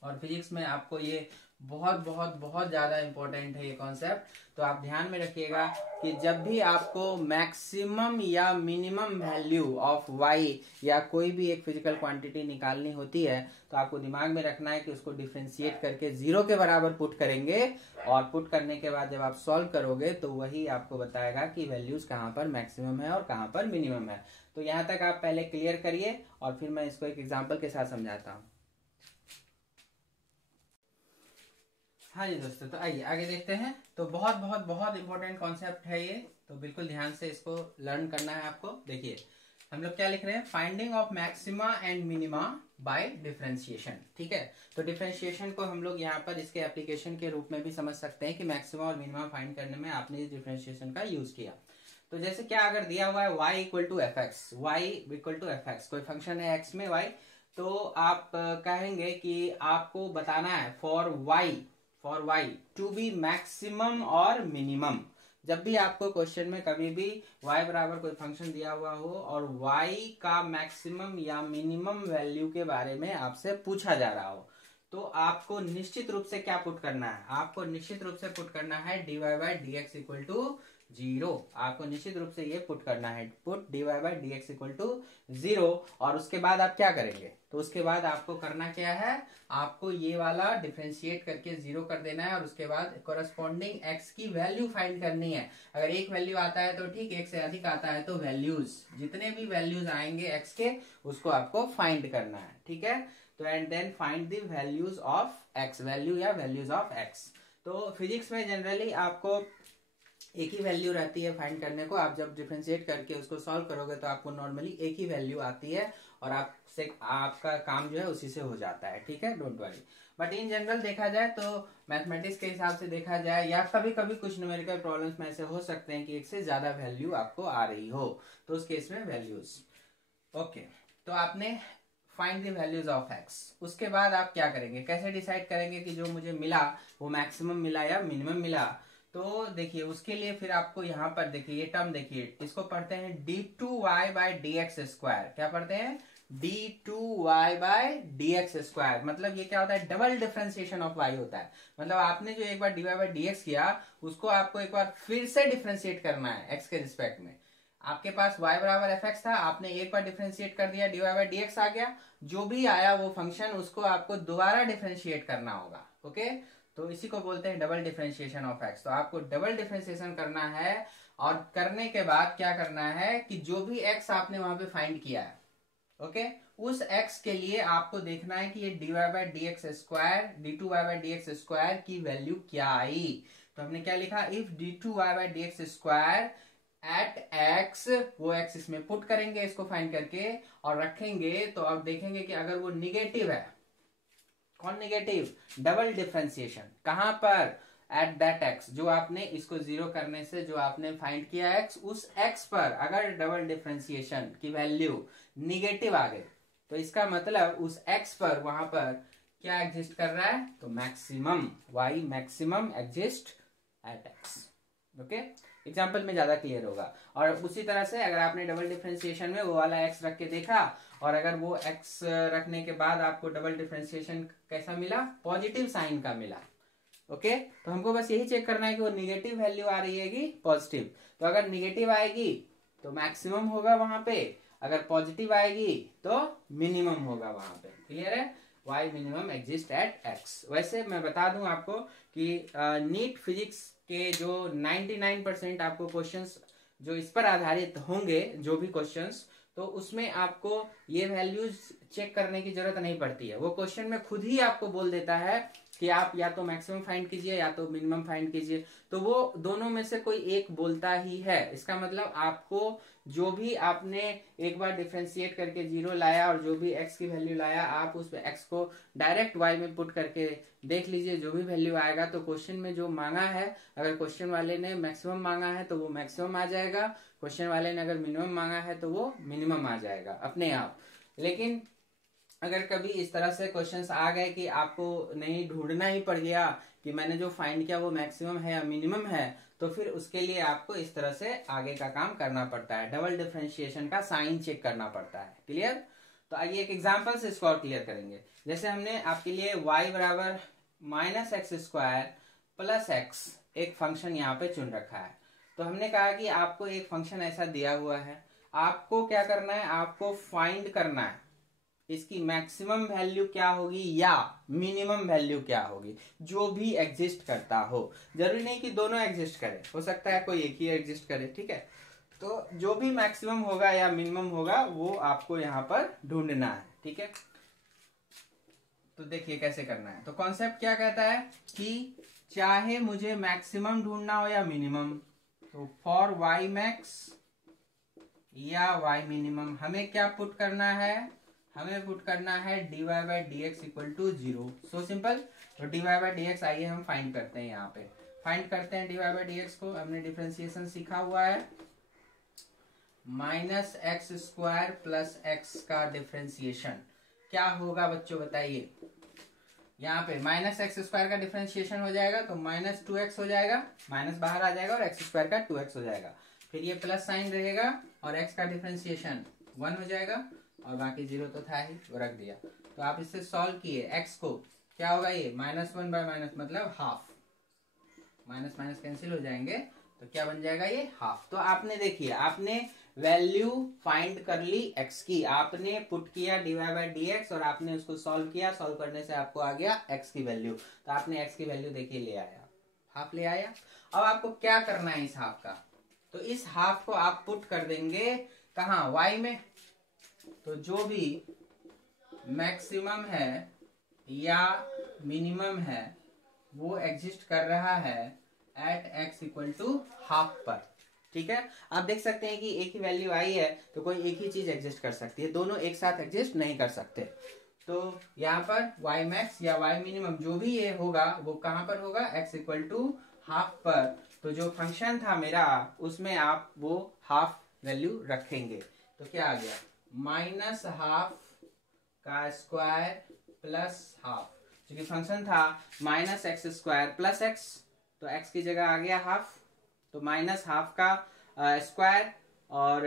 और फिजिक्स में आपको ये बहुत बहुत बहुत ज्यादा इंपॉर्टेंट है ये कॉन्सेप्ट। तो आप ध्यान में रखिएगा कि जब भी आपको मैक्सिमम या मिनिमम वैल्यू ऑफ y या कोई भी एक फिजिकल क्वांटिटी निकालनी होती है, तो आपको दिमाग में रखना है कि उसको डिफरेंशिएट करके 0 के बराबर पुट करेंगे, और पुट करने के बाद जब आप सॉल्व करोगे तो वही आपको बताएगा कि वैल्यूज कहाँ पर मैक्सिमम है और कहाँ पर मिनिमम है। तो यहाँ तक आप पहले क्लियर करिए और फिर मैं इसको एक एग्जाम्पल के साथ समझाता हूँ। हाँ जी दोस्तों, तो आइए आगे देखते हैं। तो बहुत बहुत बहुत इंपॉर्टेंट कॉन्सेप्ट है ये, तो बिल्कुल ध्यान से इसको लर्न करना है आपको। देखिए हम लोग क्या लिख रहे हैं, finding of maxima and minima by differentiation. ठीक है, तो डिफरेंशिएशन को हम लोग यहाँ पर इसके एप्लीकेशन के रूप में भी समझ सकते हैं कि मैक्सिमा और मिनिमा फाइंड करने में आपने इस डिफरेंशिएशन का यूज किया। तो जैसे क्या अगर दिया हुआ है y equal to F X, Y equal to F X, कोई फंक्शन है x में y, तो आप कहेंगे कि आपको बताना है for y to be maximum और मिनिमम। जब भी आपको क्वेश्चन में कभी भी y बराबर कोई फंक्शन दिया हुआ हो और y का मैक्सिमम या मिनिमम वैल्यू के बारे में आपसे पूछा जा रहा हो, तो आपको निश्चित रूप से क्या पुट करना है, आपको निश्चित रूप से पुट करना है dy/dx इक्वल टू 0। आपको निश्चित रूप से ये पुट करना है, पुट dy/dx इक्वल टू 0। और उसके बाद आप क्या करेंगे, तो उसके बाद आपको करना क्या है, आपको ये वाला डिफरेंशिएट करके 0 कर देना है, और उसके बाद कोरस्पॉन्डिंग x की वैल्यू फाइंड करनी है। अगर एक वैल्यू आता है तो ठीक, एक से अधिक आता है तो वैल्यूज, जितने भी वैल्यूज आएंगे x के, उसको आपको फाइंड करना है। ठीक है, तो and then find the values of x, value या वैल्यूज ऑफ x। तो फिजिक्स में जनरली आपको एक ही वैल्यू रहती है फाइंड करने को। आप जब डिफरेंशिएट करके उसको सॉल्व करोगे तो आपको नॉर्मली एक ही वैल्यू आती है, और आपका काम जो है उसी से हो जाता है। ठीक है, don't worry. But in general देखा जाए तो मैथमेटिक्स के हिसाब से देखा जाए, या कभी कभी कुछ न्यूमेरिकल प्रॉब्लम्स में ऐसे हो सकते हैं कि एक से ज्यादा वैल्यू आपको आ रही हो, तो उस केस में वैल्यूज। ओके, तो आपने find the values of x। उसके बाद आप क्या करेंगे, कैसे डिसाइड करेंगे कि जो मुझे मिला वो मैक्सिमम मिला या मिनिमम मिला। तो देखिए उसके लिए फिर आपको यहाँ पर देखिए ये टर्म देखिए, इसको पढ़ते हैं d2y/dx²। क्या पढ़ते हैं, d2y/dx²। मतलब ये क्या होता है, डबल डिफरेंशिएशन ऑफ y होता है। मतलब आपने जो एक बार dy/dx किया, उसको आपको एक बार फिर से डिफरेंशिएट करना है x के रिस्पेक्ट में। आपके पास y बराबर fx था, आपने एक बार डिफरेंशिएट कर दिया, dy/dx आ गया, जो भी आया वो फंक्शन, उसको आपको दोबारा डिफरेंशिएट करना होगा। ओके, तो इसी को बोलते हैं डबल डिफरेंशिएशन ऑफ x। तो आपको डबल डिफरेंशिएशन करना है, और करने के बाद क्या करना है कि जो भी x आपने वहां पे फाइंड किया है, ओके उस x के लिए आपको देखना है कि ये dy by d x square d2y by d x square की वैल्यू क्या आई। तो हमने क्या लिखा, if d2y by d x square at x, वो x इसमें पुट करेंगे इसको फाइंड करके और रखेंगे, तो अब देखेंगे कि अगर वो निगेटिव है, कौन निगेटिव, डबल डिफरेंशिएशन कहां पर, एट दैट x, जो आपने इसको जीरो करने से जो आपने फाइंड किया x, उस x पर अगर डबल डिफरेंशिएशन की वैल्यू निगेटिव आ गई, तो इसका मतलब उस x पर वहां पर क्या एग्जिस्ट कर रहा है, तो maximum y maximum exist at x। Okay example में ज्यादा क्लियर होगा। और उसी तरह से अगर आपने डबल डिफरेंशिएशन में वो वाला x रख के देखा और अगर वो x रखने के बाद आपको डबल डिफरेंशिएशन कैसा मिला, पॉजिटिव साइन का मिला, ओके तो हमको बस यही चेक करना है कि वो निगेटिव वैल्यू आ रही है कि पॉजिटिव। तो अगर निगेटिव आएगी तो मैक्सिमम होगा वहां पे, अगर पॉजिटिव आएगी तो मिनिमम होगा वहां पे। क्लियर है, y minimum exist at x। वैसे मैं बता दूं आपको कि नीट फिजिक्स के जो 99% आपको क्वेश्चंस जो इस पर आधारित होंगे, जो भी क्वेश्चंस, तो उसमें आपको ये वैल्यूज चेक करने की जरूरत नहीं पड़ती है। वो क्वेश्चन में खुद ही आपको बोल देता है कि आप या तो मैक्सिमम फाइंड कीजिए या तो मिनिमम फाइंड कीजिए, तो वो दोनों में से कोई एक बोलता ही है। इसका मतलब आपको जो भी आपने एक बार डिफरेंशिएट करके जीरो लाया और जो भी x की वैल्यू लाया, आप उस x को डायरेक्ट y में पुट करके देख लीजिए, जो भी वैल्यू आएगा तो क्वेश्चन में जो मांगा है, अगर क्वेश्चन वाले ने मैक्सिमम मांगा है तो वो मैक्सिमम आ जाएगा, क्वेश्चन वाले ने अगर मिनिमम मांगा है तो वो मिनिमम आ जाएगा अपने आप। लेकिन अगर कभी इस तरह से क्वेश्चंस आ गए कि आपको नहीं ढूंढना ही पड़ गया कि मैंने जो फाइंड किया वो मैक्सिमम है या मिनिमम है, तो फिर उसके लिए आपको इस तरह से आगे का काम करना पड़ता है, डबल डिफरेंशिएशन का साइन चेक करना पड़ता है। क्लियर, तो आइए एक एग्जांपल से इसको और क्लियर करेंगे। जैसे हमने आपके लिए y बराबर minus x square plus x एक फंक्शन यहाँ पे चुन रखा है। तो हमने कहा कि आपको एक फंक्शन ऐसा दिया हुआ है, आपको क्या करना है, आपको फाइंड करना है इसकी मैक्सिमम वैल्यू क्या होगी या मिनिमम वैल्यू क्या होगी, जो भी एग्जिस्ट करता हो। जरूरी नहीं कि दोनों एग्जिस्ट करे, हो सकता है कोई एक ही एग्जिस्ट करे, ठीक है। तो जो भी मैक्सिमम होगा या मिनिमम होगा वो आपको यहाँ पर ढूंढना है, ठीक है। तो देखिए कैसे करना है। तो कॉन्सेप्ट क्या कहता है कि चाहे मुझे मैक्सिमम ढूंढना हो या मिनिमम, तो फॉर वाई मैक्स या वाई मिनिमम हमें क्या पुट करना है, हमें पुट करना है dy by d x equal to zero. So simple. तो dy बाई डी एक्स आइए हम फाइंड करते हैं, यहाँ पे फाइंड करते हैं dy बाई डी एक्स को। हमने डिफरेंशिएशन सीखा हुआ है, minus x square plus x का डिफरेंशिएशन क्या होगा बच्चों बताइए। यहाँ पे माइनस एक्स स्क्वायर का डिफरेंशिएशन हो जाएगा तो माइनस 2x हो जाएगा, माइनस बाहर आ जाएगा और एक्स स्क्वायर का 2x हो जाएगा, फिर ये प्लस साइन रहेगा और x का डिफरेंशिएशन 1 हो जाएगा और बाकी जीरो तो था ही, वो रख दिया। तो आप इससे सॉल्व किए x को, क्या होगा ये माइनस 1 बाय माइनस मतलब हाफ, माइनस माइनस कैंसिल हो जाएंगे तो क्या बन जाएगा ये हाफ। तो आपने देखिए, आपने वैल्यू फाइंड कर ली x की, आपने पुट किया dy बाई डी एक्स और आपने उसको सॉल्व किया, सॉल्व करने से आपको आ गया x की वैल्यू। तो आपने x की वैल्यू देखिए ले आया, हाफ ले आया। अब आपको क्या करना है इस हाफ का, तो इस हाफ को आप पुट कर देंगे कहाँ, y में। तो जो भी मैक्सिमम है या मिनिमम है वो एग्जिस्ट कर रहा है at x equal to half पर, ठीक है। आप देख सकते हैं कि एक ही वैल्यू आई है तो कोई एक ही चीज एग्जिस्ट कर सकती है, दोनों एक साथ एग्जिस्ट नहीं कर सकते। तो यहाँ पर y मैक्स या y मिनिमम जो भी ये होगा वो कहाँ पर होगा, x इक्वल टू हाफ पर। तो जो फंक्शन था मेरा उसमें आप वो हाफ वैल्यू रखेंगे, तो क्या आ गया माइनस हाफ का स्क्वायर प्लस हाफ, क्योंकि फंक्शन था minus x square plus x, तो x की जगह आ गया हाफ, तो माइनस हाफ का स्क्वायर और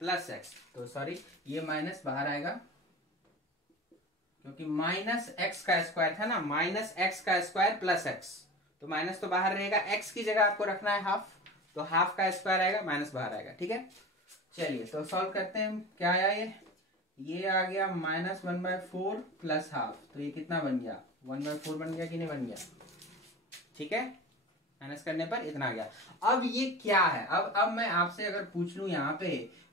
प्लस एक्स, तो सॉरी ये माइनस बाहर आएगा क्योंकि माइनस एक्स का स्क्वायर था ना, माइनस एक्स का स्क्वायर प्लस एक्स, तो माइनस तो बाहर रहेगा, x की जगह आपको रखना है हाफ, तो हाफ का स्क्वायर आएगा माइनस बाहर आएगा, ठीक है। चलिए तो सॉल्व करते हैं, क्या आया ये आ गया माइनस 1/4 प्लस हाफ, तो ये कितना बन गया 1/4 बन गया कि नहीं बन गया, ठीक है। माइनस करने पर इतना आ गया। अब ये क्या है, अब मैं आपसे अगर पूछ लूं यहाँ पे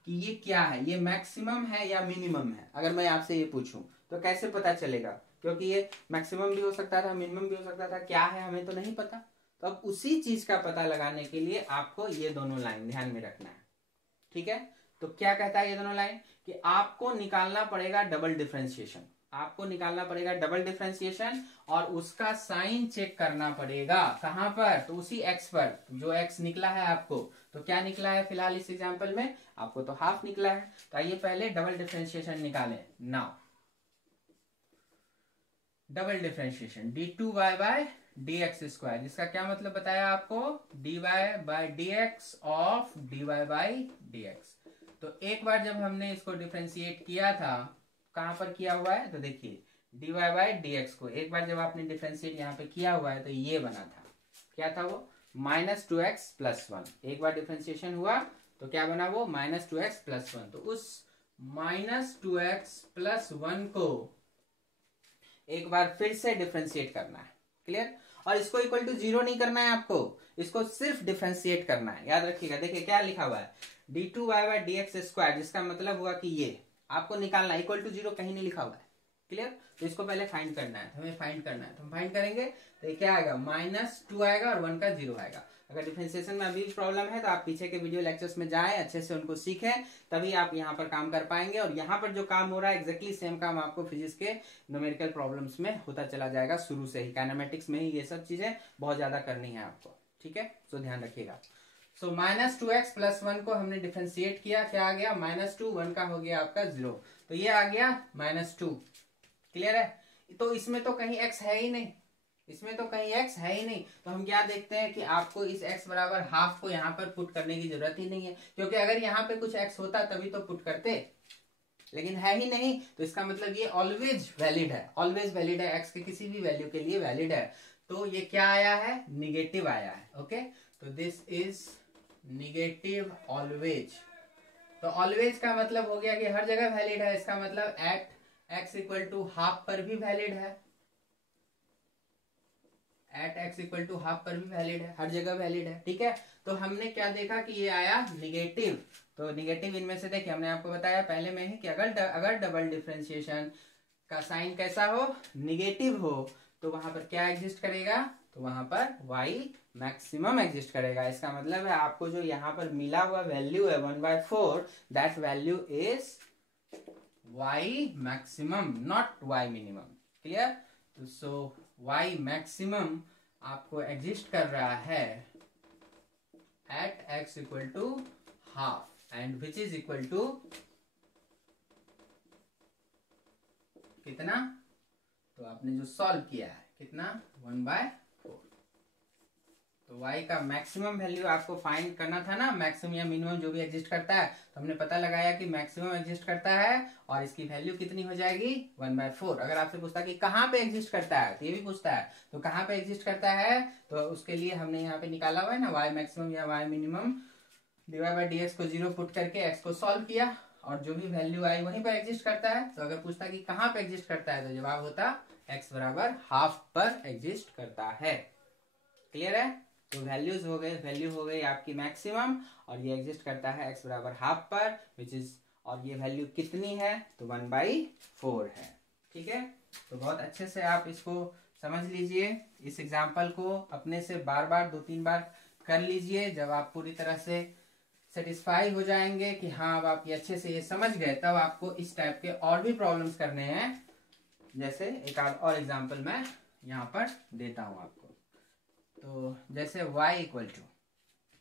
कि ये क्या है, ये मैक्सिमम है या मिनिमम है, अगर मैं आपसे ये पूछूं तो कैसे पता चलेगा, क्योंकि ये मैक्सिमम भी हो सकता था, मिनिमम भी हो सकता था, क्या है हमें तो नहीं पता। तो अब उसी चीज का पता लगाने के लिए आपको ये दोनों लाइन ध्यान में रखना है, ठीक है। तो क्या कहता है ये दोनों लाइन कि आपको निकालना पड़ेगा डबल डिफरेंशिएशन, आपको निकालना पड़ेगा डबल डिफरेंशिएशन और उसका साइन चेक करना पड़ेगा कहां पर, तो उसी एक्स पर, जो एक्स निकला है आपको। तो क्या निकला है फिलहाल इस एग्जांपल में, आपको तो हाफ निकला है। तो आइए पहले डबल डिफरेंशिएशन निकालें। Now double differentiation d2y by dx square, जिसका क्या मतलब बताया आपको, dy by dx of dy by dx। तो एक बार जब हमने इसको डिफरेंशिएट किया था, कहां पर किया हुआ है, तो देखिए dy बाय dx को एक बार जब आपने डिफरेंशिएट यहाँ पे किया हुआ है तो ये बना था, क्या था वो, -2x + 1। एक बार डिफरेंशिएशन हुआ तो क्या बना वो, -2x + 1। तो उस -2x + 1 को एक बार फिर से डिफरेंशिएट करना है, क्लियर। और इसको इक्वल टू 0 नहीं करना है आपको, इसको सिर्फ डिफरेंशिएट करना है, याद रखिएगा। देखिए क्या लिखा हुआ है, d2y बाय dx स्क्वायर, जिसका मतलब हुआ कि ये आपको निकालना है, इक्वल टू 0 कहीं नहीं लिखा हुआ है, क्लियर। तो इसको पहले फाइंड करना है, हमें फाइंड करना है, तो हम फाइंड करेंगे तो ये क्या आएगा, -2 आएगा और 1 का 0 आएगा। अगर डिफरेंशिएशन में अभी भी प्रॉब्लम है तो आप पीछे के वीडियो लेक्चर्स में जाएं, अच्छे से उनको सीखें, तभी आप यहाँ पर काम कर पाएंगे। और यहाँ पर जो काम हो रहा है एग्जैक्टली सेम काम आपको फिजिक्स के न्यूमेरिकल प्रॉब्लम्स में होता चला जाएगा शुरू से ही, काइनेमेटिक्स में ही ये सब चीजें बहुत ज्यादा करनी है आपको, ठीक है। तो ध्यान रखिएगा। सो -2x + 1 को हमने डिफरेंशिएट किया, क्या आ गया, -2, 1 का हो गया आपका 0, तो ये आ गया -2, क्लियर है। तो इसमें तो कहीं x है ही नहीं, इसमें तो कहीं x है ही नहीं, तो हम क्या देखते हैं कि आपको इस x बराबर हाफ को यहाँ पर पुट करने की जरूरत ही नहीं है, क्योंकि अगर यहाँ पे कुछ x होता तभी तो पुट करते, लेकिन है ही नहीं। तो इसका मतलब ये ऑलवेज वैलिड है, ऑलवेज वैलिड है, x के किसी भी वैल्यू के लिए वैलिड है। तो ये क्या आया है, निगेटिव आया है, ओके। तो दिस इज निगेटिव ऑलवेज। तो ऑलवेज का मतलब हो गया कि हर जगह वैलिड है, इसका मतलब एट x = हाफ पर भी वैलिड है, एट x = हाफ पर भी वैलिड है, हर जगह वैलिड है, ठीक है। तो हमने क्या देखा कि ये आया निगेटिव। तो निगेटिव इनमें से देखिए हमने आपको बताया पहले में ही कि अगर डबल डिफरेंशिएशन का साइन कैसा हो, निगेटिव हो, तो वहां पर क्या एग्जिस्ट करेगा, तो वहां पर y मैक्सिमम एग्जिस्ट करेगा। इसका मतलब है आपको जो यहाँ पर मिला हुआ वैल्यू है 1/4, that value is y maximum, not y minimum, clear. तो सो y मैक्सिमम आपको एग्जिस्ट कर रहा है at x = half and which is equal to कितना, तो आपने जो सॉल्व किया है कितना, 1/4। तो y का मैक्सिमम वैल्यू आपको फाइंड करना था ना, मैक्सिमम या मिनिमम जो भी एग्जिस्ट करता है, तो हमने पता लगाया कि मैक्सिमम एग्जिस्ट करता है और इसकी वैल्यू कितनी हो जाएगी, 1/4। अगर आपसे पूछता कि कहाँ पे एग्जिस्ट करता है, तो ये भी पूछता है तो कहाँ पे एग्जिस्ट करता है, तो उसके लिए हमने यहाँ पे निकाला हुआ है ना, y मैक्सिमम या y minimum dy by dx को 0 पुट करके x को सॉल्व किया और जो भी वैल्यू आई वहीं पर एग्जिस्ट करता है। तो अगर पूछता कि कहाँ पे एग्जिस्ट करता है, तो जवाब होता x बराबर हाफ पर एग्जिस्ट करता है, क्लियर है। तो वैल्यूज हो गए, वैल्यू हो गई आपकी मैक्सिमम और ये एग्जिस्ट करता है x बराबर हाफ पर, विच इज, और ये वैल्यू कितनी है, तो 1/4 है, ठीक है। तो बहुत अच्छे से आप इसको समझ लीजिए, इस एग्जाम्पल को अपने से बार बार 2-3 बार कर लीजिए। जब आप पूरी तरह से सेटिस्फाई हो जाएंगे कि हाँ अब आप ये अच्छे से ये समझ गए, तब आपको इस टाइप के और भी प्रॉब्लम्स करने हैं। जैसे एक और एग्जांपल मैं यहाँ पर देता हूँ आपको। तो जैसे y =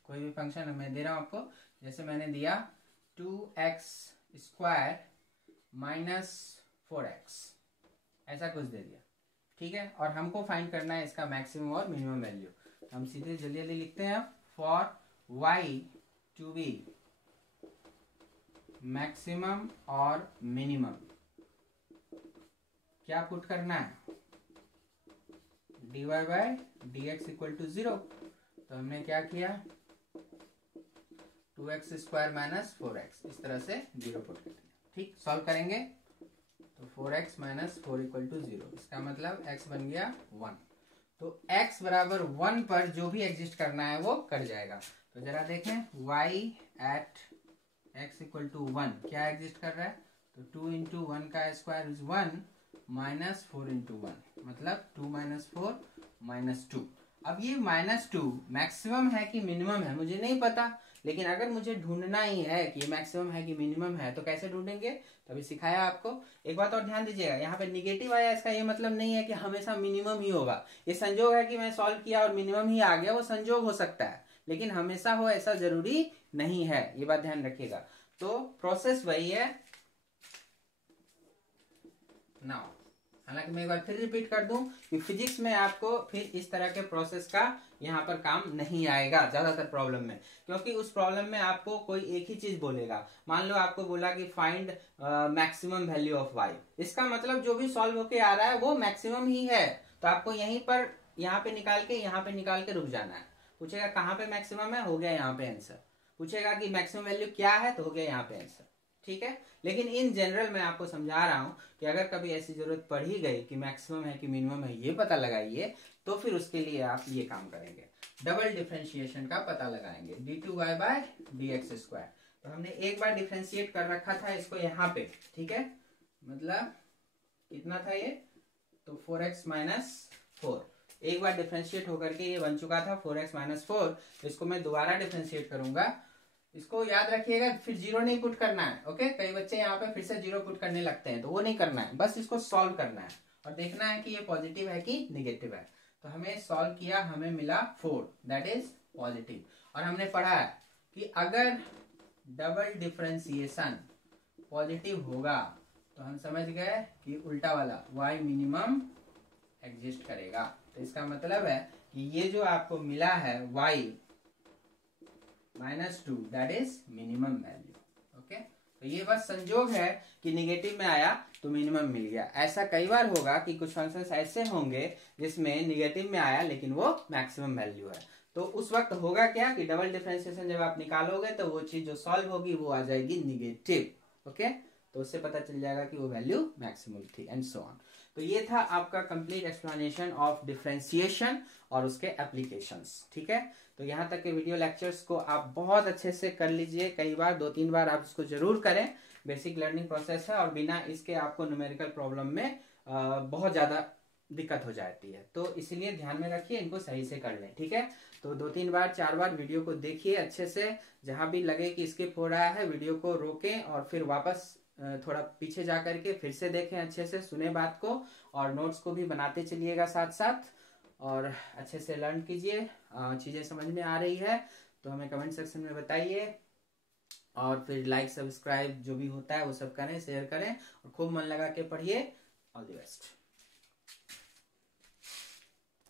कोई भी फंक्शन मैं दे रहा हूँ आपको, जैसे मैंने दिया 2x² - 4x, ऐसा कुछ दे दिया, ठीक है। और हमको फाइंड करना है इसका मैक्सिमम और मिनिमम वैल्यू। हम सीधे जल्दी जल्दी लिखते हैं, for y to be maximum और मिनिमम क्या पुट करना है, dy बाय dx = 0। तो हमने क्या किया, 2x² - 4x, इस तरह से 0 पुट कर दिया, ठीक। सॉल्व करेंगे तो 4x - 4 = 0, इसका मतलब x बन गया 1। तो x बराबर 1 पर जो भी एग्जिस्ट करना है वो कर जाएगा। तो जरा देखें y at x equal to 1 क्या एग्जिस्ट कर रहा है, तो 2 इंटू 1 का स्क्वायर इज 1 माइनस 4 इंटू 1 मतलब 2 माइनस 4 माइनस 2। अब ये -2 मैक्सिमम है कि मिनिमम है मुझे नहीं पता, लेकिन अगर मुझे ढूंढना ही है कि ये मैक्सिमम है कि मिनिमम है तो कैसे ढूंढेंगे, तो अभी सिखाया आपको। एक बात और ध्यान दीजिएगा, यहाँ पे निगेटिव आया इसका ये मतलब नहीं है कि हमेशा मिनिमम ही होगा। ये संजोग है कि मैं सॉल्व किया और मिनिमम ही आ गया, वो संजोग हो सकता है, लेकिन हमेशा हो ऐसा जरूरी नहीं है, ये बात ध्यान रखिएगा। तो प्रोसेस वही है नाउ। हालांकि मैं एक बार फिर रिपीट कर दूं कि फिजिक्स में आपको फिर इस तरह के प्रोसेस का यहाँ पर काम नहीं आएगा ज्यादातर प्रॉब्लम में, क्योंकि उस प्रॉब्लम में आपको कोई एक ही चीज बोलेगा। मान लो आपको बोला कि find maximum value of y, इसका मतलब जो भी सॉल्व होके आ रहा है वो मैक्सिमम ही है। तो आपको यहीं पर यहाँ पे निकाल के रुक जाना है। पूछेगा कहाँ पे मैक्सिमम है, हो गया यहाँ पे आंसर। पूछेगा कि मैक्सिमम वैल्यू क्या है, तो हो गया यहाँ पे आंसर। ठीक है, लेकिन इन जनरल मैं आपको समझा रहा हूं कि अगर कभी ऐसी जरूरत पड़ ही गई कि मैक्सिमम है कि मिनिमम है ये पता लगाइए, तो फिर उसके लिए आप ये काम करेंगे, डबल डिफरेंशिएशन का पता लगाएंगे, d2y बाय dx स्क्वायर। तो हमने एक बार डिफरेंशिएट कर रखा था इसको यहाँ पे, ठीक है, मतलब कितना था ये, तो 4x माइनस 4। एक बार डिफरेंशिएट होकर के ये बन चुका था 4x माइनस 4। इसको मैं दोबारा डिफरेंशिएट करूंगा। इसको याद रखिएगा, फिर जीरो नहीं पुट करना है। ओके, कई बच्चे यहाँ पे फिर से जीरो पुट करने लगते हैं, तो वो नहीं करना है, बस इसको सॉल्व करना है और देखना है कि ये पॉजिटिव है कि निगेटिव है। तो हमें सॉल्व किया, हमें मिला 4, दैट इज पॉजिटिव। और हमने पढ़ा है कि अगर डबल डिफरेंशिएशन पॉजिटिव होगा तो हम समझ गए कि उल्टा वाला y मिनिमम एग्जिस्ट करेगा। तो इसका मतलब है कि ये जो आपको मिला है y -2 that is minimum value. Okay, तो ये बस संजोग है कि निगेटिव में आया तो मिनिमम मिल गया। ऐसा कई बार होगा कि कुछ फंक्शंस ऐसे होंगे जिसमें निगेटिव में आया लेकिन वो मैक्सिमम वैल्यू है, तो उस वक्त होगा क्या कि डबल डिफरेंशिएशन जब आप निकालोगे तो वो चीज जो सॉल्व होगी वो आ जाएगी निगेटिव। ओके, तो उससे पता चल जाएगा कि वो वैल्यू मैक्सिमम थी एंड सो ऑन। तो ये था आपका कंप्लीट एक्सप्लेनेशन ऑफ डिफरेंशिएशन और उसके एप्लीकेशंस। ठीक है, तो यहाँ तक के वीडियो लेक्चर्स को आप बहुत अच्छे से कर लीजिए, कई बार 2-3 बार आप इसको जरूर करें। बेसिक लर्निंग प्रोसेस है और बिना इसके आपको न्यूमेरिकल प्रॉब्लम में बहुत ज़्यादा दिक्कत हो जाती है, तो इसलिए ध्यान में रखिए, इनको सही से कर लें। ठीक है, तो 2-3 बार 4 बार वीडियो को देखिए अच्छे से, जहाँ भी लगे कि स्किप हो रहा है वीडियो को रोकें और फिर वापस थोड़ा पीछे जा करके फिर से देखें, अच्छे से सुने बात को और नोट्स को भी बनाते चलिएगा साथ साथ, और अच्छे से लर्न कीजिए। चीज़ें समझ में आ रही है तो हमें कमेंट सेक्शन में बताइए, और फिर लाइक सब्सक्राइब जो भी होता है वो सब करें, शेयर करें और खूब मन लगा के पढ़िए। All the best.